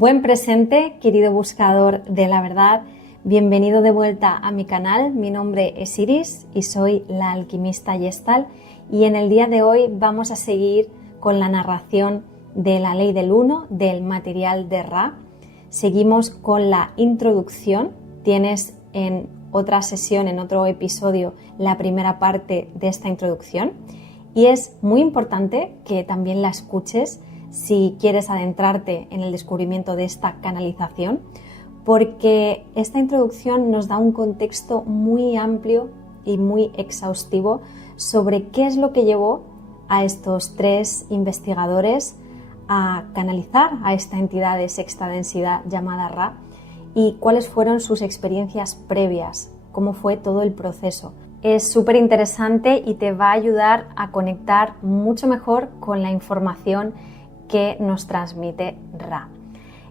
Buen presente, querido buscador de la verdad. Bienvenido de vuelta a mi canal. Mi nombre es Iris y soy la alquimista Gestalt. Y en el día de hoy vamos a seguir con la narración de la ley del uno, del material de Ra. Seguimos con la introducción. Tienes en otra sesión, en otro episodio, la primera parte de esta introducción. Y es muy importante que también la escuches si quieres adentrarte en el descubrimiento de esta canalización, porque esta introducción nos da un contexto muy amplio y muy exhaustivo sobre qué es lo que llevó a estos tres investigadores a canalizar a esta entidad de sexta densidad llamada Ra y cuáles fueron sus experiencias previas, cómo fue todo el proceso. Es súper interesante y te va a ayudar a conectar mucho mejor con la información que nos transmite Ra.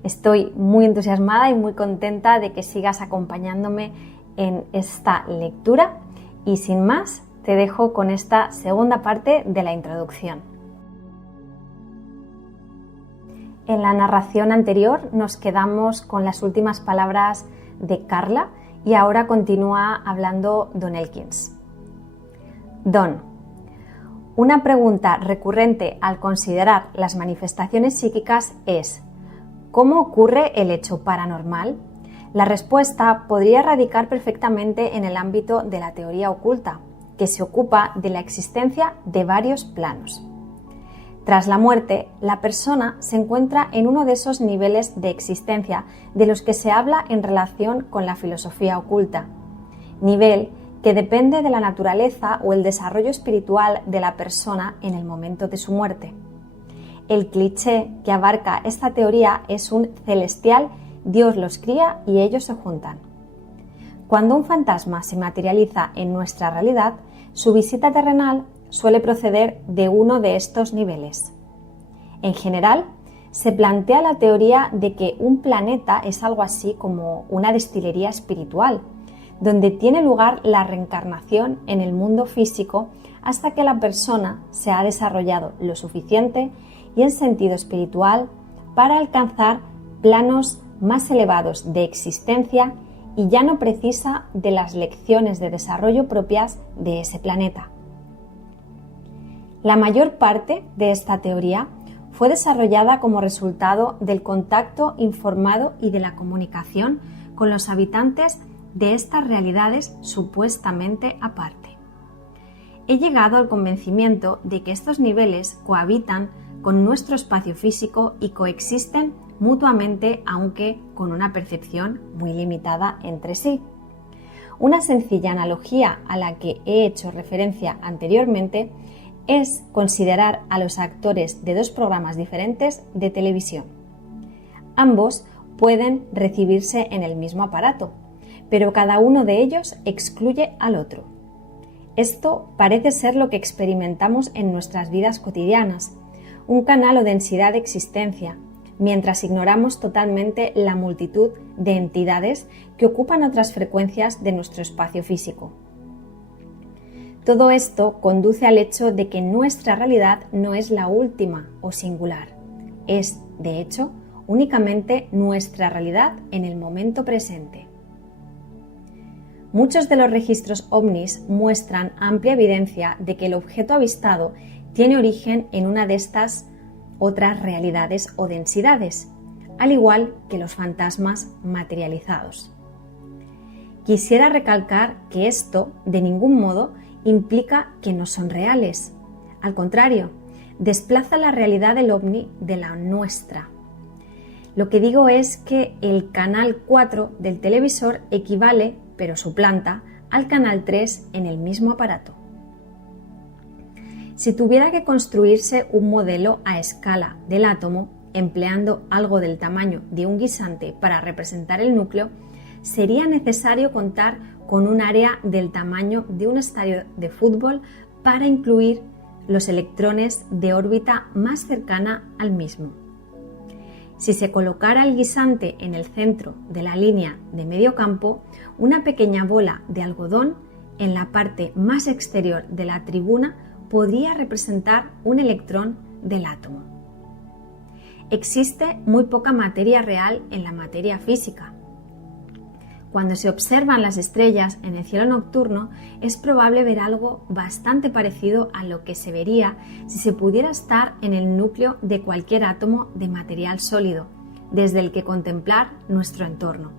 Estoy muy entusiasmada y muy contenta de que sigas acompañándome en esta lectura y sin más te dejo con esta segunda parte de la introducción. En la narración anterior nos quedamos con las últimas palabras de Carla y ahora continúa hablando Don Elkins. Don. Una pregunta recurrente al considerar las manifestaciones psíquicas es ¿cómo ocurre el hecho paranormal? La respuesta podría radicar perfectamente en el ámbito de la teoría oculta, que se ocupa de la existencia de varios planos. Tras la muerte, la persona se encuentra en uno de esos niveles de existencia de los que se habla en relación con la filosofía oculta, nivel que depende de la naturaleza o el desarrollo espiritual de la persona en el momento de su muerte. El cliché que abarca esta teoría es un celestial, Dios los cría y ellos se juntan. Cuando un fantasma se materializa en nuestra realidad, su visita terrenal suele proceder de uno de estos niveles. En general, se plantea la teoría de que un planeta es algo así como una destilería espiritual, donde tiene lugar la reencarnación en el mundo físico hasta que la persona se ha desarrollado lo suficiente y en sentido espiritual para alcanzar planos más elevados de existencia y ya no precisa de las lecciones de desarrollo propias de ese planeta. La mayor parte de esta teoría fue desarrollada como resultado del contacto informado y de la comunicación con los habitantes de estas realidades supuestamente aparte. He llegado al convencimiento de que estos niveles cohabitan con nuestro espacio físico y coexisten mutuamente, aunque con una percepción muy limitada entre sí. Una sencilla analogía a la que he hecho referencia anteriormente es considerar a los actores de dos programas diferentes de televisión. Ambos pueden recibirse en el mismo aparato, pero cada uno de ellos excluye al otro. Esto parece ser lo que experimentamos en nuestras vidas cotidianas, un canal o densidad de existencia, mientras ignoramos totalmente la multitud de entidades que ocupan otras frecuencias de nuestro espacio físico. Todo esto conduce al hecho de que nuestra realidad no es la última o singular, es, de hecho, únicamente nuestra realidad en el momento presente. Muchos de los registros ovnis muestran amplia evidencia de que el objeto avistado tiene origen en una de estas otras realidades o densidades, al igual que los fantasmas materializados. Quisiera recalcar que esto, de ningún modo, implica que no son reales. Al contrario, desplaza la realidad del ovni de la nuestra. Lo que digo es que el canal 4 del televisor equivale, pero suplanta, al canal 3 en el mismo aparato. Si tuviera que construirse un modelo a escala del átomo, empleando algo del tamaño de un guisante para representar el núcleo, sería necesario contar con un área del tamaño de un estadio de fútbol para incluir los electrones de órbita más cercana al mismo. Si se colocara el guisante en el centro de la línea de medio campo, una pequeña bola de algodón en la parte más exterior de la tribuna podría representar un electrón del átomo. existe muy poca materia real en la materia física. Cuando se observan las estrellas en el cielo nocturno, es probable ver algo bastante parecido a lo que se vería si se pudiera estar en el núcleo de cualquier átomo de material sólido, desde el que contemplar nuestro entorno.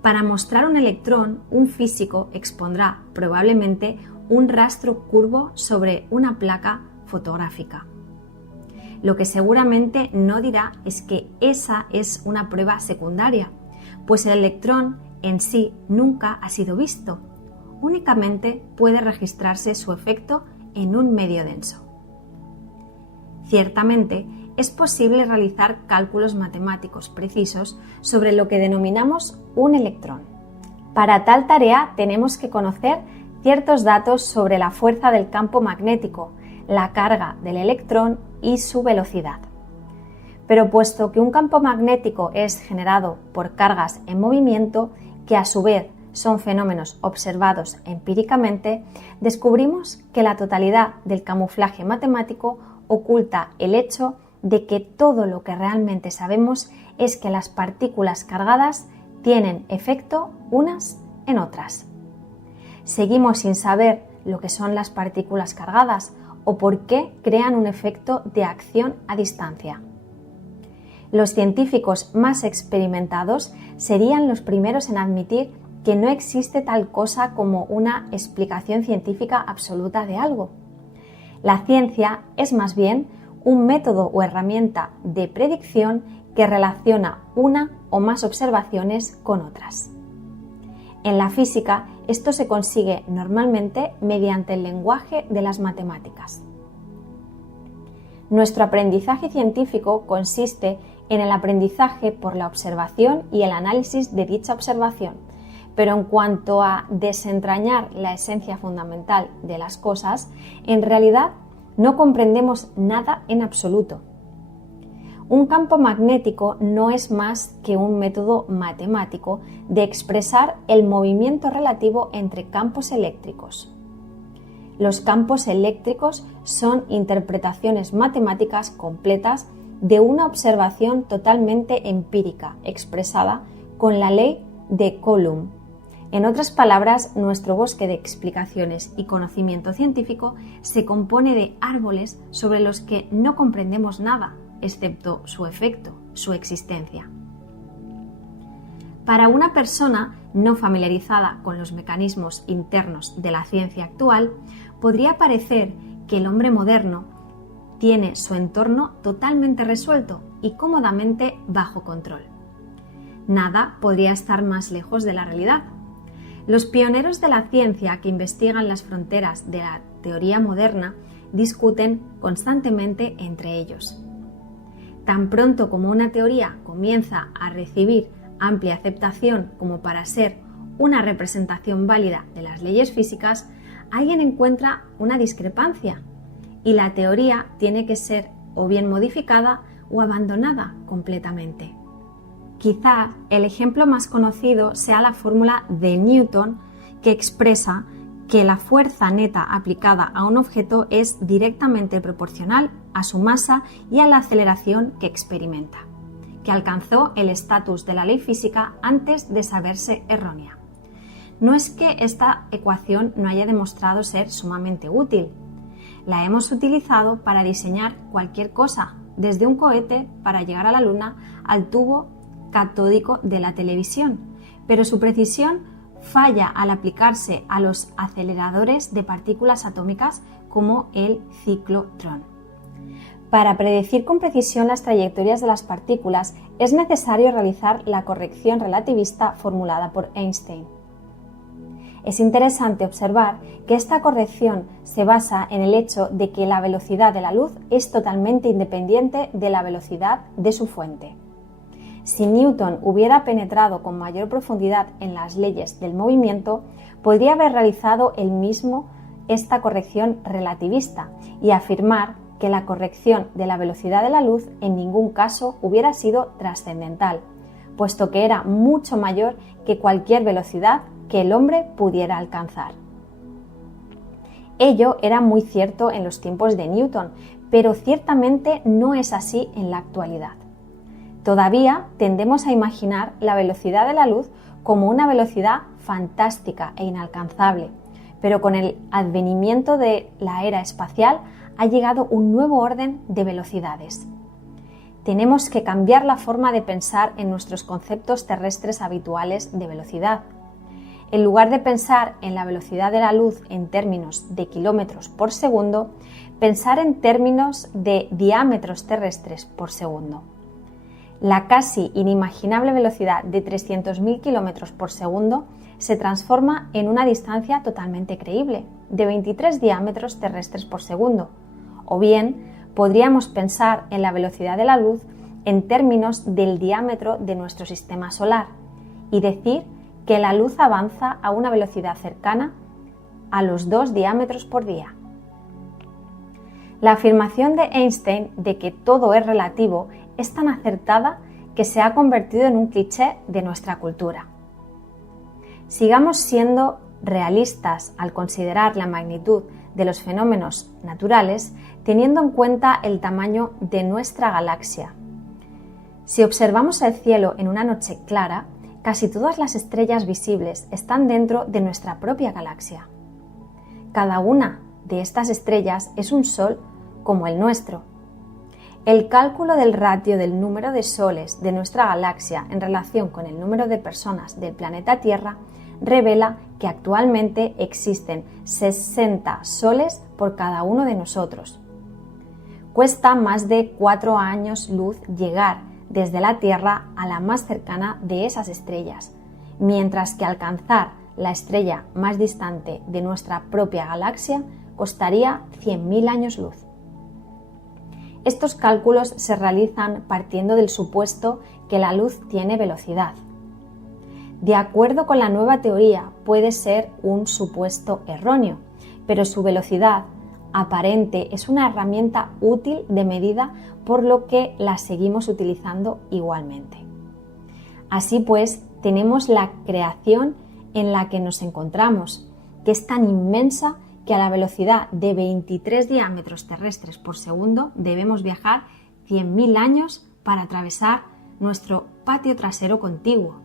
Para mostrar un electrón, un físico expondrá probablemente un rastro curvo sobre una placa fotográfica. Lo que seguramente no dirá es que esa es una prueba secundaria, pues el electrón en sí nunca ha sido visto. Únicamente puede registrarse su efecto en un medio denso. Ciertamente, es posible realizar cálculos matemáticos precisos sobre lo que denominamos un electrón. Para tal tarea tenemos que conocer ciertos datos sobre la fuerza del campo magnético, la carga del electrón y su velocidad. Pero puesto que un campo magnético es generado por cargas en movimiento, que a su vez son fenómenos observados empíricamente, descubrimos que la totalidad del camuflaje matemático oculta el hecho de que todo lo que realmente sabemos es que las partículas cargadas tienen efecto unas en otras. Seguimos sin saber lo que son las partículas cargadas o por qué crean un efecto de acción a distancia. Los científicos más experimentados serían los primeros en admitir que no existe tal cosa como una explicación científica absoluta de algo. La ciencia es más bien un método o herramienta de predicción que relaciona una o más observaciones con otras. En la física, esto se consigue normalmente mediante el lenguaje de las matemáticas. Nuestro aprendizaje científico consiste en el aprendizaje por la observación y el análisis de dicha observación, pero en cuanto a desentrañar la esencia fundamental de las cosas, en realidad no comprendemos nada en absoluto. Un campo magnético no es más que un método matemático de expresar el movimiento relativo entre campos eléctricos. Los campos eléctricos son interpretaciones matemáticas completas de una observación totalmente empírica, expresada con la ley de Coulomb. En otras palabras, nuestro bosque de explicaciones y conocimiento científico se compone de árboles sobre los que no comprendemos nada, excepto su efecto, su existencia. Para una persona no familiarizada con los mecanismos internos de la ciencia actual, podría parecer que el hombre moderno tiene su entorno totalmente resuelto y cómodamente bajo control. Nada podría estar más lejos de la realidad. Los pioneros de la ciencia que investigan las fronteras de la teoría moderna discuten constantemente entre ellos. Tan pronto como una teoría comienza a recibir amplia aceptación como para ser una representación válida de las leyes físicas, alguien encuentra una discrepancia y la teoría tiene que ser o bien modificada o abandonada completamente. Quizás el ejemplo más conocido sea la fórmula de Newton, que expresa que la fuerza neta aplicada a un objeto es directamente proporcional a su masa y a la aceleración que experimenta, que alcanzó el estatus de la ley física antes de saberse errónea. No es que esta ecuación no haya demostrado ser sumamente útil. La hemos utilizado para diseñar cualquier cosa, desde un cohete para llegar a la Luna al tubo catódico de la televisión, pero su precisión falla al aplicarse a los aceleradores de partículas atómicas como el ciclotrón. Para predecir con precisión las trayectorias de las partículas es necesario realizar la corrección relativista formulada por Einstein. Es interesante observar que esta corrección se basa en el hecho de que la velocidad de la luz es totalmente independiente de la velocidad de su fuente. Si Newton hubiera penetrado con mayor profundidad en las leyes del movimiento, podría haber realizado él mismo esta corrección relativista y afirmar que la corrección de la velocidad de la luz en ningún caso hubiera sido trascendental, puesto que era mucho mayor que cualquier velocidad que el hombre pudiera alcanzar. Ello era muy cierto en los tiempos de Newton, pero ciertamente no es así en la actualidad. Todavía tendemos a imaginar la velocidad de la luz como una velocidad fantástica e inalcanzable, pero con el advenimiento de la era espacial ha llegado un nuevo orden de velocidades. Tenemos que cambiar la forma de pensar en nuestros conceptos terrestres habituales de velocidad. En lugar de pensar en la velocidad de la luz en términos de kilómetros por segundo, pensar en términos de diámetros terrestres por segundo. La casi inimaginable velocidad de 300.000 kilómetros por segundo se transforma en una distancia totalmente creíble, de 23 diámetros terrestres por segundo. O bien, podríamos pensar en la velocidad de la luz en términos del diámetro de nuestro sistema solar y decir que la luz avanza a una velocidad cercana a los 2 diámetros por día. La afirmación de Einstein de que todo es relativo es tan acertada que se ha convertido en un cliché de nuestra cultura. Sigamos siendo realistas al considerar la magnitud de los fenómenos naturales, teniendo en cuenta el tamaño de nuestra galaxia. Si observamos el cielo en una noche clara, casi todas las estrellas visibles están dentro de nuestra propia galaxia. Cada una de estas estrellas es un sol como el nuestro. El cálculo del ratio del número de soles de nuestra galaxia en relación con el número de personas del planeta Tierra revela que actualmente existen 60 soles por cada uno de nosotros. Cuesta más de 4 años luz llegar desde la Tierra a la más cercana de esas estrellas, mientras que alcanzar la estrella más distante de nuestra propia galaxia costaría 100.000 años luz. Estos cálculos se realizan partiendo del supuesto que la luz tiene velocidad. De acuerdo con la nueva teoría, puede ser un supuesto erróneo, pero su velocidad aparente es una herramienta útil de medida, por lo que la seguimos utilizando igualmente. Así pues, tenemos la creación en la que nos encontramos, que es tan inmensa que a la velocidad de 23 diámetros terrestres por segundo debemos viajar 100.000 años para atravesar nuestro patio trasero contiguo.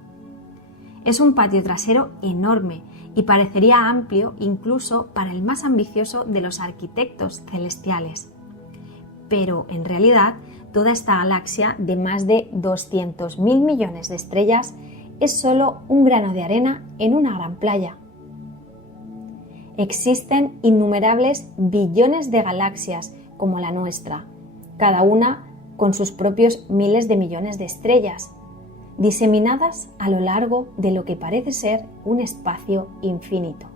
Es un patio trasero enorme y parecería amplio incluso para el más ambicioso de los arquitectos celestiales. Pero en realidad toda esta galaxia de más de 200.000 millones de estrellas es solo un grano de arena en una gran playa. Existen innumerables billones de galaxias como la nuestra, cada una con sus propios miles de millones de estrellas, diseminadas a lo largo de lo que parece ser un espacio infinito.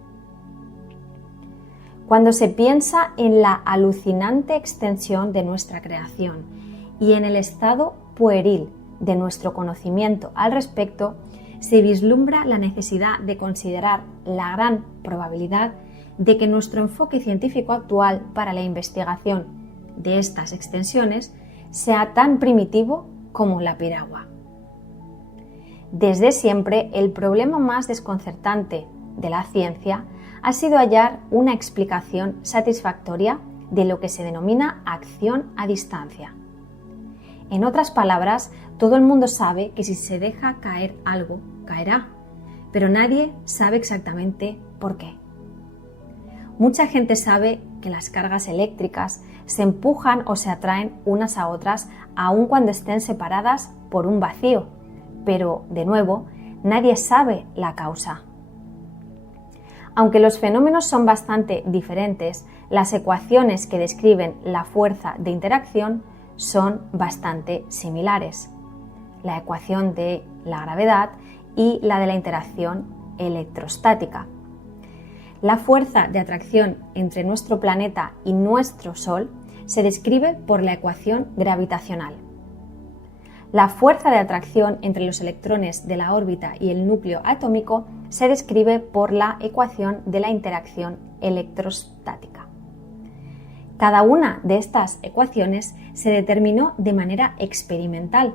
Cuando se piensa en la alucinante extensión de nuestra creación y en el estado pueril de nuestro conocimiento al respecto, se vislumbra la necesidad de considerar la gran probabilidad de que nuestro enfoque científico actual para la investigación de estas extensiones sea tan primitivo como la piragua. Desde siempre, el problema más desconcertante de la ciencia ha sido hallar una explicación satisfactoria de lo que se denomina acción a distancia. En otras palabras, todo el mundo sabe que si se deja caer algo, caerá, pero nadie sabe exactamente por qué. Mucha gente sabe que las cargas eléctricas se empujan o se atraen unas a otras aun cuando estén separadas por un vacío, pero, de nuevo, nadie sabe la causa. Aunque los fenómenos son bastante diferentes, las ecuaciones que describen la fuerza de interacción son bastante similares. La ecuación de la gravedad y la de la interacción electrostática. La fuerza de atracción entre nuestro planeta y nuestro Sol se describe por la ecuación gravitacional. La fuerza de atracción entre los electrones de la órbita y el núcleo atómico se describe por la ecuación de la interacción electrostática. Cada una de estas ecuaciones se determinó de manera experimental.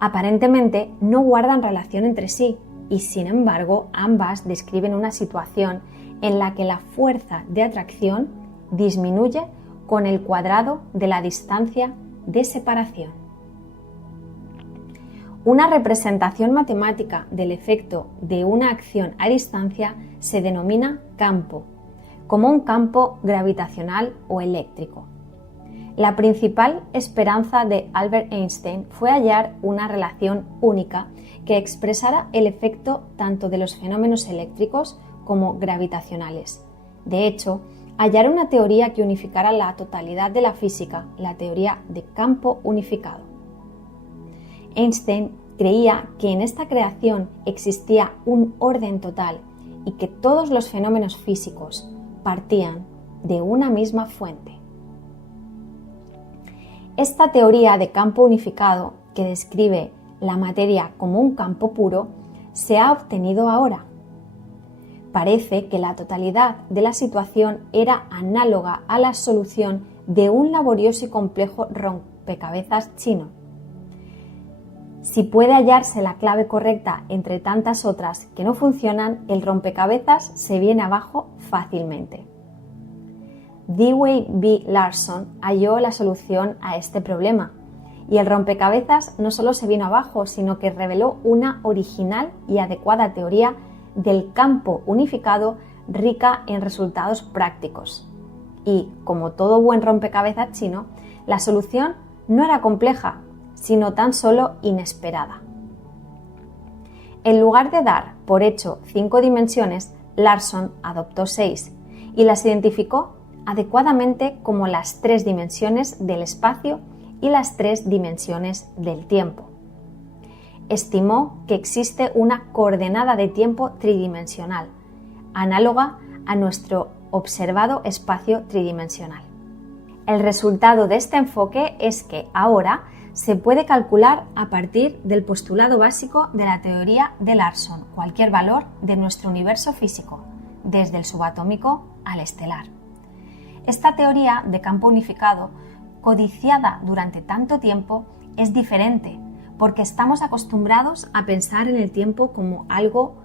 Aparentemente no guardan relación entre sí y, sin embargo, ambas describen una situación en la que la fuerza de atracción disminuye con el cuadrado de la distancia de separación. Una representación matemática del efecto de una acción a distancia se denomina campo, como un campo gravitacional o eléctrico. La principal esperanza de Albert Einstein fue hallar una relación única que expresara el efecto tanto de los fenómenos eléctricos como gravitacionales. De hecho, hallar una teoría que unificara la totalidad de la física, la teoría de campo unificado. Einstein creía que en esta creación existía un orden total y que todos los fenómenos físicos partían de una misma fuente. Esta teoría de campo unificado, que describe la materia como un campo puro, se ha obtenido ahora. Parece que la totalidad de la situación era análoga a la solución de un laborioso y complejo rompecabezas chino. Si puede hallarse la clave correcta entre tantas otras que no funcionan, el rompecabezas se viene abajo fácilmente. Dewey B. Larson halló la solución a este problema, y el rompecabezas no solo se vino abajo, sino que reveló una original y adecuada teoría del campo unificado rica en resultados prácticos. Y, como todo buen rompecabezas chino, la solución no era compleja, sino tan solo inesperada. En lugar de dar por hecho 5 dimensiones, Larson adoptó 6 y las identificó adecuadamente como las 3 dimensiones del espacio y las 3 dimensiones del tiempo. Estimó que existe una coordenada de tiempo tridimensional, análoga a nuestro observado espacio tridimensional. El resultado de este enfoque es que ahora se puede calcular a partir del postulado básico de la teoría de Larson cualquier valor de nuestro universo físico, desde el subatómico al estelar. Esta teoría de campo unificado, codiciada durante tanto tiempo, es diferente porque estamos acostumbrados a pensar en el tiempo como algo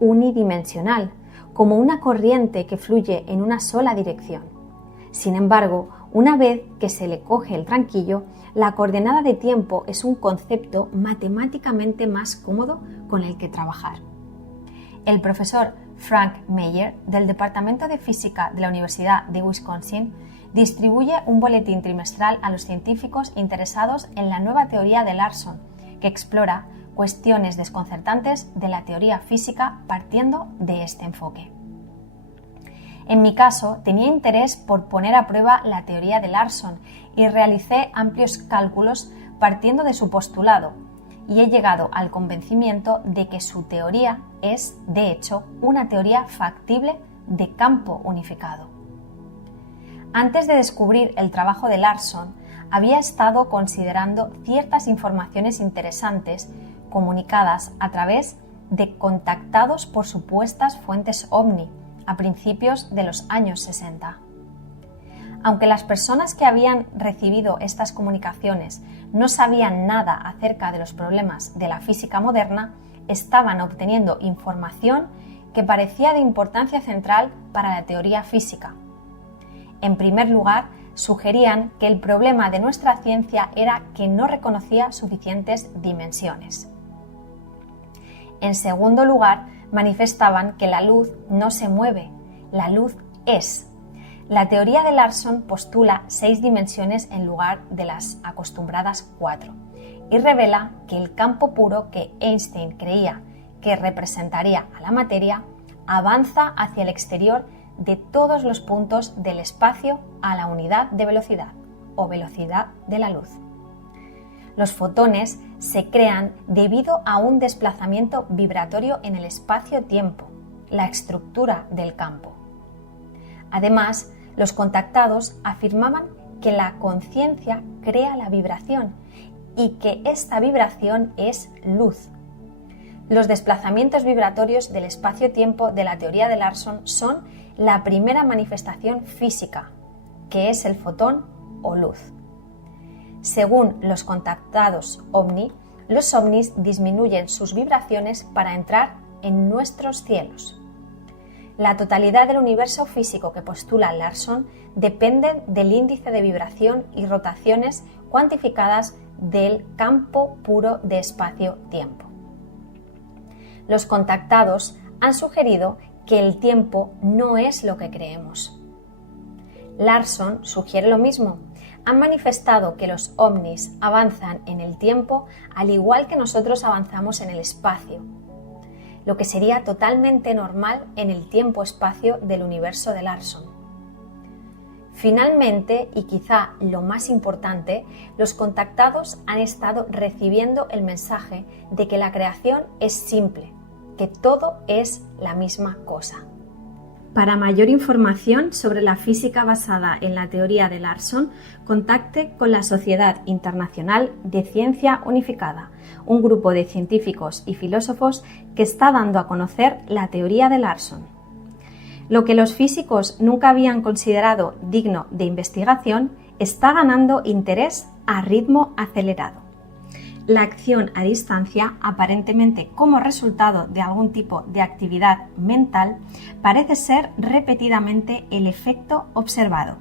unidimensional, como una corriente que fluye en una sola dirección. Sin embargo, una vez que se le coge el tranquillo, la coordenada de tiempo es un concepto matemáticamente más cómodo con el que trabajar. El profesor Frank Meyer, del Departamento de Física de la Universidad de Wisconsin, distribuye un boletín trimestral a los científicos interesados en la nueva teoría de Larson, que explora cuestiones desconcertantes de la teoría física partiendo de este enfoque. En mi caso, tenía interés por poner a prueba la teoría de Larson y realicé amplios cálculos partiendo de su postulado, y he llegado al convencimiento de que su teoría es, de hecho, una teoría factible de campo unificado. Antes de descubrir el trabajo de Larson, había estado considerando ciertas informaciones interesantes comunicadas a través de contactados por supuestas fuentes OVNI a principios de los años 60. Aunque las personas que habían recibido estas comunicaciones no sabían nada acerca de los problemas de la física moderna, estaban obteniendo información que parecía de importancia central para la teoría física. En primer lugar, sugerían que el problema de nuestra ciencia era que no reconocía suficientes dimensiones. En segundo lugar, manifestaban que la luz no se mueve, la luz es. La teoría de Larson postula 6 dimensiones en lugar de las acostumbradas 4 y revela que el campo puro que Einstein creía que representaría a la materia avanza hacia el exterior de todos los puntos del espacio a la unidad de velocidad o velocidad de la luz. Los fotones se crean debido a un desplazamiento vibratorio en el espacio-tiempo, la estructura del campo. Además, los contactados afirmaban que la conciencia crea la vibración y que esta vibración es luz. Los desplazamientos vibratorios del espacio-tiempo de la teoría de Larson son la primera manifestación física, que es el fotón o luz. Según los contactados OVNI, los ovnis disminuyen sus vibraciones para entrar en nuestros cielos. la totalidad del universo físico que postula Larson depende del índice de vibración y rotaciones cuantificadas del campo puro de espacio-tiempo. Los contactados han sugerido que el tiempo no es lo que creemos. Larson sugiere lo mismo. Han manifestado que los ovnis avanzan en el tiempo al igual que nosotros avanzamos en el espacio, lo que sería totalmente normal en el tiempo-espacio del universo de Larson. Finalmente, y quizá lo más importante, los contactados han estado recibiendo el mensaje de que la creación es simple, que todo es la misma cosa. Para mayor información sobre la física basada en la teoría de Larson, contacte con la Sociedad Internacional de Ciencia Unificada, un grupo de científicos y filósofos que está dando a conocer la teoría de Larson. Lo que los físicos nunca habían considerado digno de investigación está ganando interés a ritmo acelerado. La acción a distancia, aparentemente como resultado de algún tipo de actividad mental, parece ser repetidamente el efecto observado.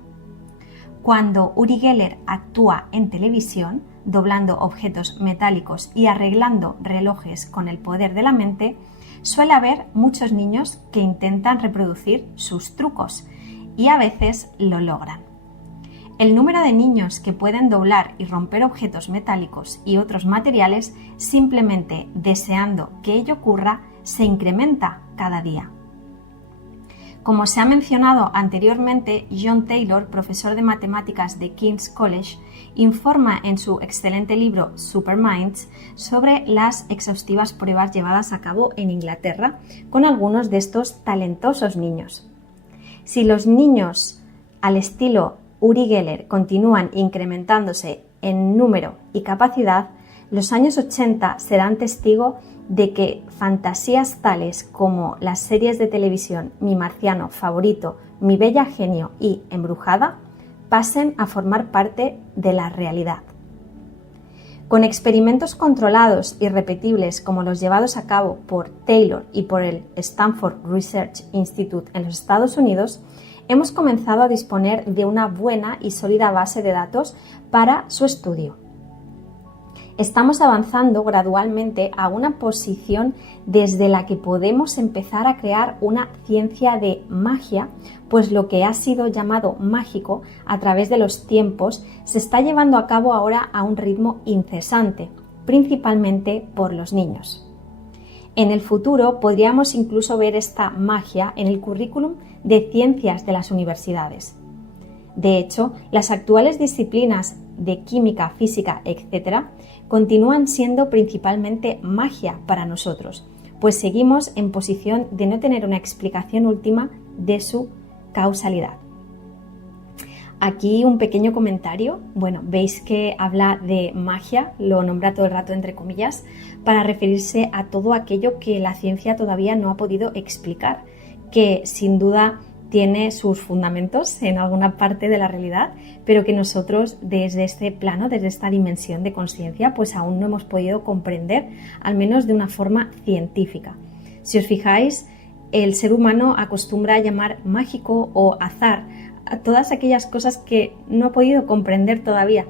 Cuando Uri Geller actúa en televisión, doblando objetos metálicos y arreglando relojes con el poder de la mente, suele haber muchos niños que intentan reproducir sus trucos y a veces lo logran. El número de niños que pueden doblar y romper objetos metálicos y otros materiales simplemente deseando que ello ocurra se incrementa cada día. Como se ha mencionado anteriormente, John Taylor, profesor de matemáticas de King's College, informa en su excelente libro Superminds sobre las exhaustivas pruebas llevadas a cabo en Inglaterra con algunos de estos talentosos niños. Si los niños al estilo Uri Geller continúan incrementándose en número y capacidad, los años 80 serán testigo de que fantasías tales como las series de televisión Mi marciano favorito, Mi bella genio y Embrujada pasen a formar parte de la realidad. Con experimentos controlados y repetibles como los llevados a cabo por Taylor y por el Stanford Research Institute en los Estados Unidos, hemos comenzado a disponer de una buena y sólida base de datos para su estudio. Estamos avanzando gradualmente a una posición desde la que podemos empezar a crear una ciencia de magia, pues lo que ha sido llamado mágico a través de los tiempos se está llevando a cabo ahora a un ritmo incesante, principalmente por los niños. En el futuro podríamos incluso ver esta magia en el currículum de ciencias de las universidades. De hecho, las actuales disciplinas de química, física, etc., continúan siendo principalmente magia para nosotros, pues seguimos en posición de no tener una explicación última de su causalidad. Aquí un pequeño comentario. Bueno, veis que habla de magia, lo nombra todo el rato entre comillas, para referirse a todo aquello que la ciencia todavía no ha podido explicar, que sin duda tiene sus fundamentos en alguna parte de la realidad, pero que nosotros desde este plano, desde esta dimensión de conciencia, pues aún no hemos podido comprender, al menos de una forma científica. Si os fijáis, el ser humano acostumbra a llamar mágico o azar a todas aquellas cosas que no ha podido comprender todavía,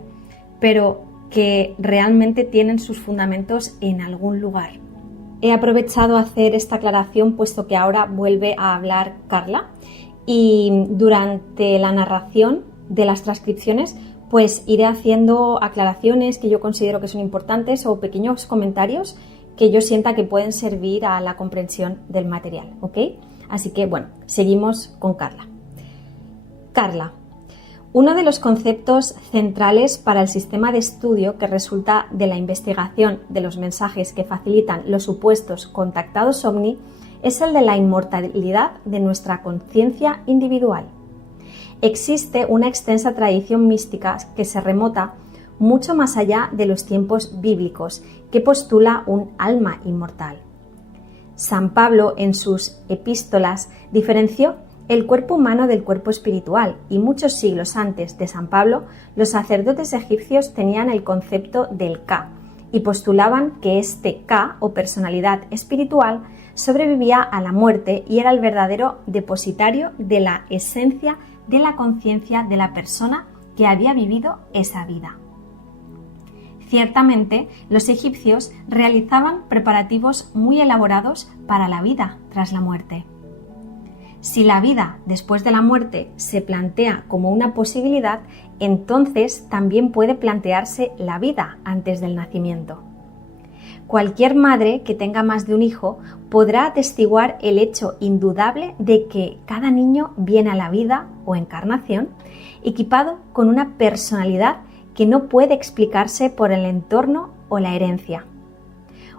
pero que realmente tienen sus fundamentos en algún lugar. He aprovechado a hacer esta aclaración puesto que ahora vuelve a hablar Carla y durante la narración de las transcripciones pues iré haciendo aclaraciones que yo considero que son importantes o pequeños comentarios que yo sienta que pueden servir a la comprensión del material, ¿ok? Así que bueno, seguimos con Carla. Carla, uno de los conceptos centrales para el sistema de estudio que resulta de la investigación de los mensajes que facilitan los supuestos contactados ovni es el de la inmortalidad de nuestra conciencia individual. Existe una extensa tradición mística que se remota mucho más allá de los tiempos bíblicos, que postula un alma inmortal. San Pablo, en sus epístolas, diferenció el cuerpo humano del cuerpo espiritual y muchos siglos antes de San Pablo, los sacerdotes egipcios tenían el concepto del Ka y postulaban que este Ka o personalidad espiritual sobrevivía a la muerte y era el verdadero depositario de la esencia de la conciencia de la persona que había vivido esa vida. Ciertamente, los egipcios realizaban preparativos muy elaborados para la vida tras la muerte. Si la vida después de la muerte se plantea como una posibilidad, entonces también puede plantearse la vida antes del nacimiento. Cualquier madre que tenga más de un hijo podrá atestiguar el hecho indudable de que cada niño viene a la vida o encarnación equipado con una personalidad que no puede explicarse por el entorno o la herencia.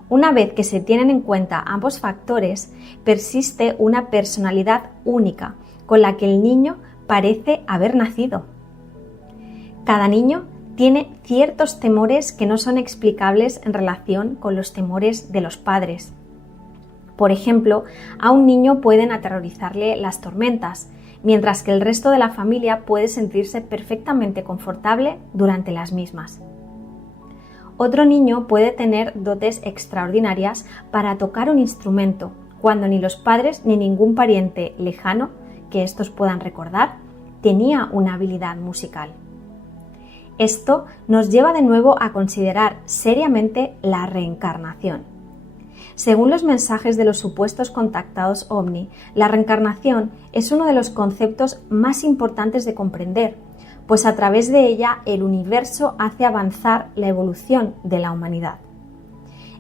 Una vez que se tienen en cuenta ambos factores, persiste una personalidad única con la que el niño parece haber nacido. Cada niño tiene ciertos temores que no son explicables en relación con los temores de los padres. Por ejemplo, a un niño pueden aterrorizarle las tormentas, mientras que el resto de la familia puede sentirse perfectamente confortable durante las mismas. Otro niño puede tener dotes extraordinarias para tocar un instrumento, cuando ni los padres ni ningún pariente lejano que estos puedan recordar tenía una habilidad musical. Esto nos lleva de nuevo a considerar seriamente la reencarnación. Según los mensajes de los supuestos contactados ovni, la reencarnación es uno de los conceptos más importantes de comprender, pues a través de ella el universo hace avanzar la evolución de la humanidad.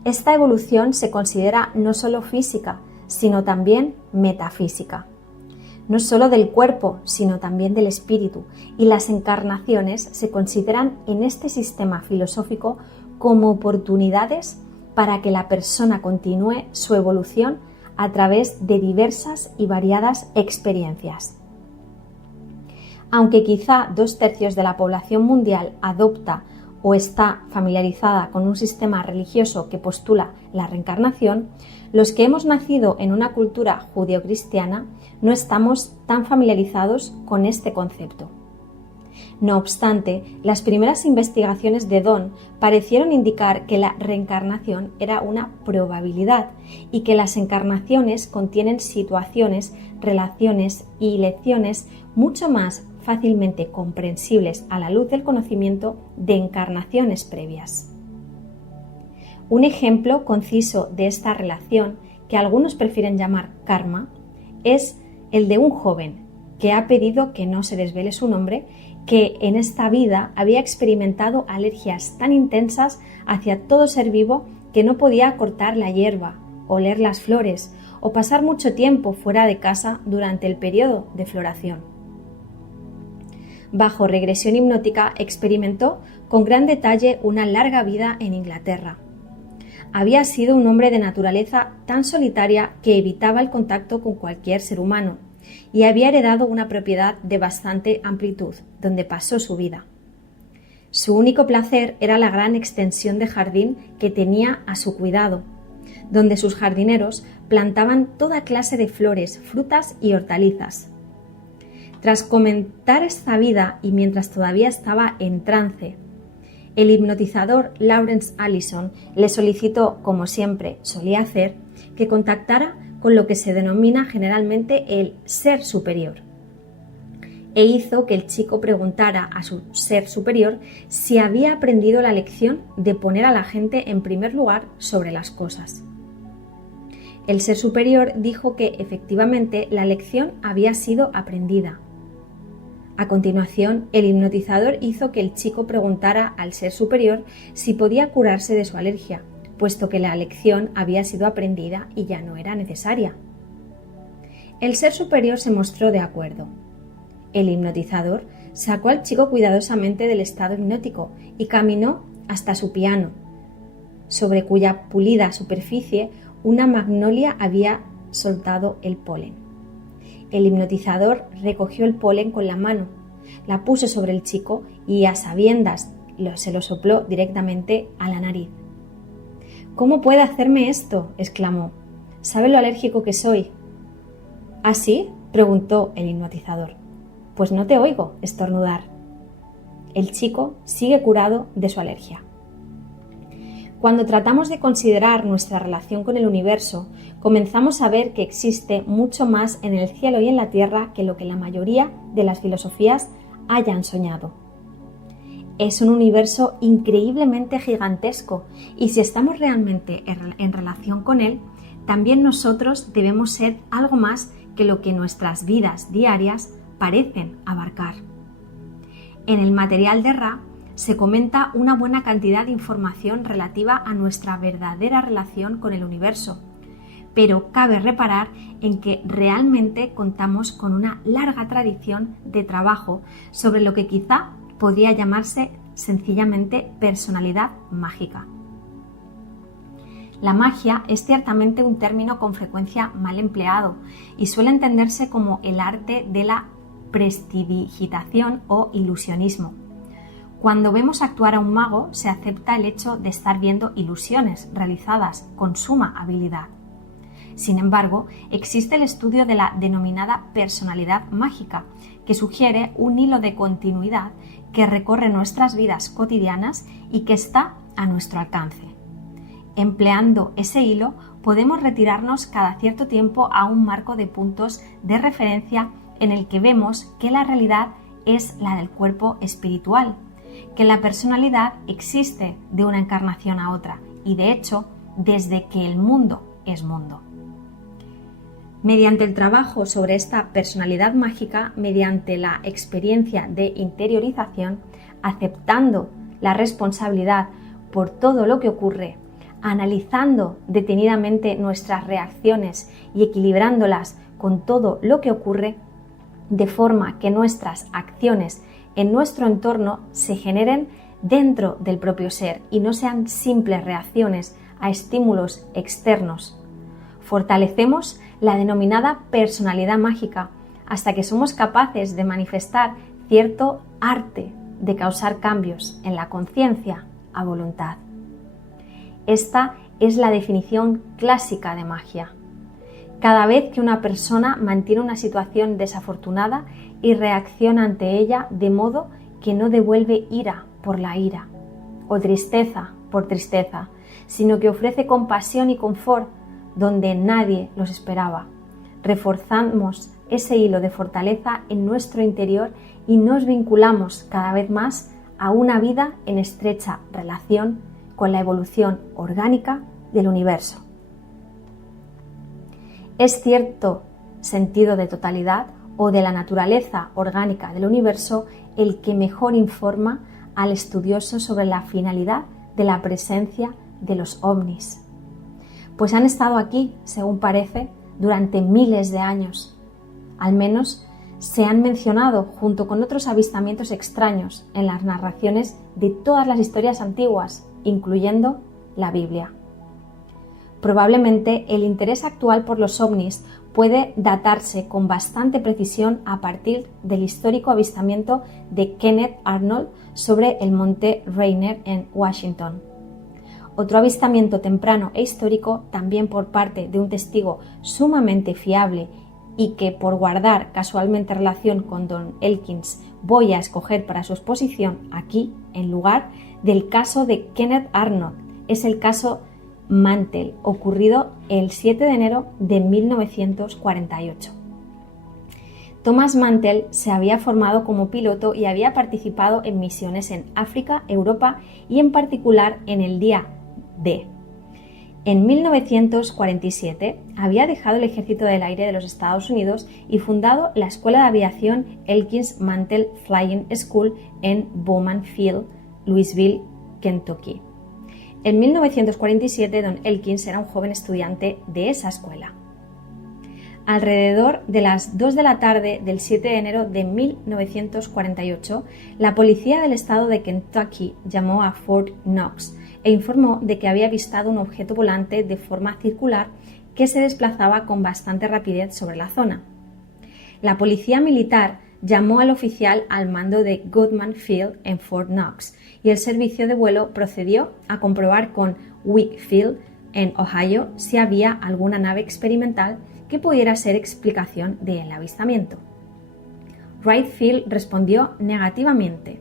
Esta evolución se considera no solo física, sino también metafísica. No solo del cuerpo, sino también del espíritu, y las encarnaciones se consideran en este sistema filosófico como oportunidades para que la persona continúe su evolución a través de diversas y variadas experiencias. Aunque quizá 2/3 de la población mundial adopta o está familiarizada con un sistema religioso que postula la reencarnación, los que hemos nacido en una cultura judeocristiana no estamos tan familiarizados con este concepto. No obstante, las primeras investigaciones de Don parecieron indicar que la reencarnación era una probabilidad y que las encarnaciones contienen situaciones, relaciones y lecciones mucho más fácilmente comprensibles a la luz del conocimiento de encarnaciones previas. Un ejemplo conciso de esta relación, que algunos prefieren llamar karma, es el de un joven que ha pedido que no se desvele su nombre, que en esta vida había experimentado alergias tan intensas hacia todo ser vivo que no podía cortar la hierba, oler las flores o pasar mucho tiempo fuera de casa durante el periodo de floración. Bajo regresión hipnótica experimentó con gran detalle una larga vida en Inglaterra. Había sido un hombre de naturaleza tan solitaria que evitaba el contacto con cualquier ser humano y había heredado una propiedad de bastante amplitud, donde pasó su vida. Su único placer era la gran extensión de jardín que tenía a su cuidado, donde sus jardineros plantaban toda clase de flores, frutas y hortalizas. Tras comentar esta vida y mientras todavía estaba en trance, el hipnotizador Lawrence Allison le solicitó, como siempre solía hacer, que contactara con lo que se denomina generalmente el ser superior, e hizo que el chico preguntara a su ser superior si había aprendido la lección de poner a la gente en primer lugar sobre las cosas. El ser superior dijo que efectivamente la lección había sido aprendida. A continuación, el hipnotizador hizo que el chico preguntara al ser superior si podía curarse de su alergia, puesto que la lección había sido aprendida y ya no era necesaria. El ser superior se mostró de acuerdo. El hipnotizador sacó al chico cuidadosamente del estado hipnótico y caminó hasta su piano, sobre cuya pulida superficie una magnolia había soltado el polen. El hipnotizador recogió el polen con la mano, la puso sobre el chico y a sabiendas se lo sopló directamente a la nariz. «¿Cómo puede hacerme esto?», exclamó. «¿Sabe lo alérgico que soy?». «¿Ah, sí?», preguntó el hipnotizador. «Pues no te oigo estornudar». El chico sigue curado de su alergia. Cuando tratamos de considerar nuestra relación con el universo, comenzamos a ver que existe mucho más en el cielo y en la tierra que lo que la mayoría de las filosofías hayan soñado. Es un universo increíblemente gigantesco y si estamos realmente en relación con él, también nosotros debemos ser algo más que lo que nuestras vidas diarias parecen abarcar. En el material de Ra se comenta una buena cantidad de información relativa a nuestra verdadera relación con el universo, pero cabe reparar en que realmente contamos con una larga tradición de trabajo sobre lo que quizá podría llamarse sencillamente personalidad mágica. La magia es ciertamente un término con frecuencia mal empleado y suele entenderse como el arte de la prestidigitación o ilusionismo. Cuando vemos actuar a un mago, se acepta el hecho de estar viendo ilusiones realizadas con suma habilidad. Sin embargo, existe el estudio de la denominada personalidad mágica, que sugiere un hilo de continuidad que recorre nuestras vidas cotidianas y que está a nuestro alcance. Empleando ese hilo, podemos retirarnos cada cierto tiempo a un marco de puntos de referencia en el que vemos que la realidad es la del cuerpo espiritual, que la personalidad existe de una encarnación a otra y, de hecho, desde que el mundo es mundo. Mediante el trabajo sobre esta personalidad mágica, mediante la experiencia de interiorización, aceptando la responsabilidad por todo lo que ocurre, analizando detenidamente nuestras reacciones y equilibrándolas con todo lo que ocurre, de forma que nuestras acciones en nuestro entorno se generen dentro del propio ser y no sean simples reacciones a estímulos externos. Fortalecemos la denominada personalidad mágica hasta que somos capaces de manifestar cierto arte de causar cambios en la conciencia a voluntad. Esta es la definición clásica de magia. Cada vez que una persona mantiene una situación desafortunada y reacciona ante ella de modo que no devuelve ira por la ira o tristeza por tristeza, sino que ofrece compasión y confort donde nadie los esperaba. Reforzamos ese hilo de fortaleza en nuestro interior y nos vinculamos cada vez más a una vida en estrecha relación con la evolución orgánica del universo. Es cierto sentido de totalidad o de la naturaleza orgánica del universo el que mejor informa al estudioso sobre la finalidad de la presencia de los ovnis, pues han estado aquí, según parece, durante miles de años. Al menos se han mencionado junto con otros avistamientos extraños en las narraciones de todas las historias antiguas, incluyendo la Biblia. Probablemente el interés actual por los ovnis puede datarse con bastante precisión a partir del histórico avistamiento de Kenneth Arnold sobre el monte Rainier en Washington. Otro avistamiento temprano e histórico, también por parte de un testigo sumamente fiable y que por guardar casualmente relación con Don Elkins voy a escoger para su exposición aquí en lugar del caso de Kenneth Arnold, es el caso Mantell, ocurrido el 7 de enero de 1948. Thomas Mantell se había formado como piloto y había participado en misiones en África, Europa y en particular en el día D. En 1947 había dejado el Ejército del Aire de los Estados Unidos y fundado la Escuela de Aviación Elkins Mantell Flying School en Bowman Field, Louisville, Kentucky. En 1947, Don Elkins era un joven estudiante de esa escuela. Alrededor de las 2 de la tarde del 7 de enero de 1948, la policía del estado de Kentucky llamó a Fort Knox e informó de que había avistado un objeto volante de forma circular que se desplazaba con bastante rapidez sobre la zona. La policía militar llamó al oficial al mando de Goodman Field en Fort Knox y el servicio de vuelo procedió a comprobar con Wickfield en Ohio si había alguna nave experimental que pudiera ser explicación del avistamiento. Wright Field respondió negativamente.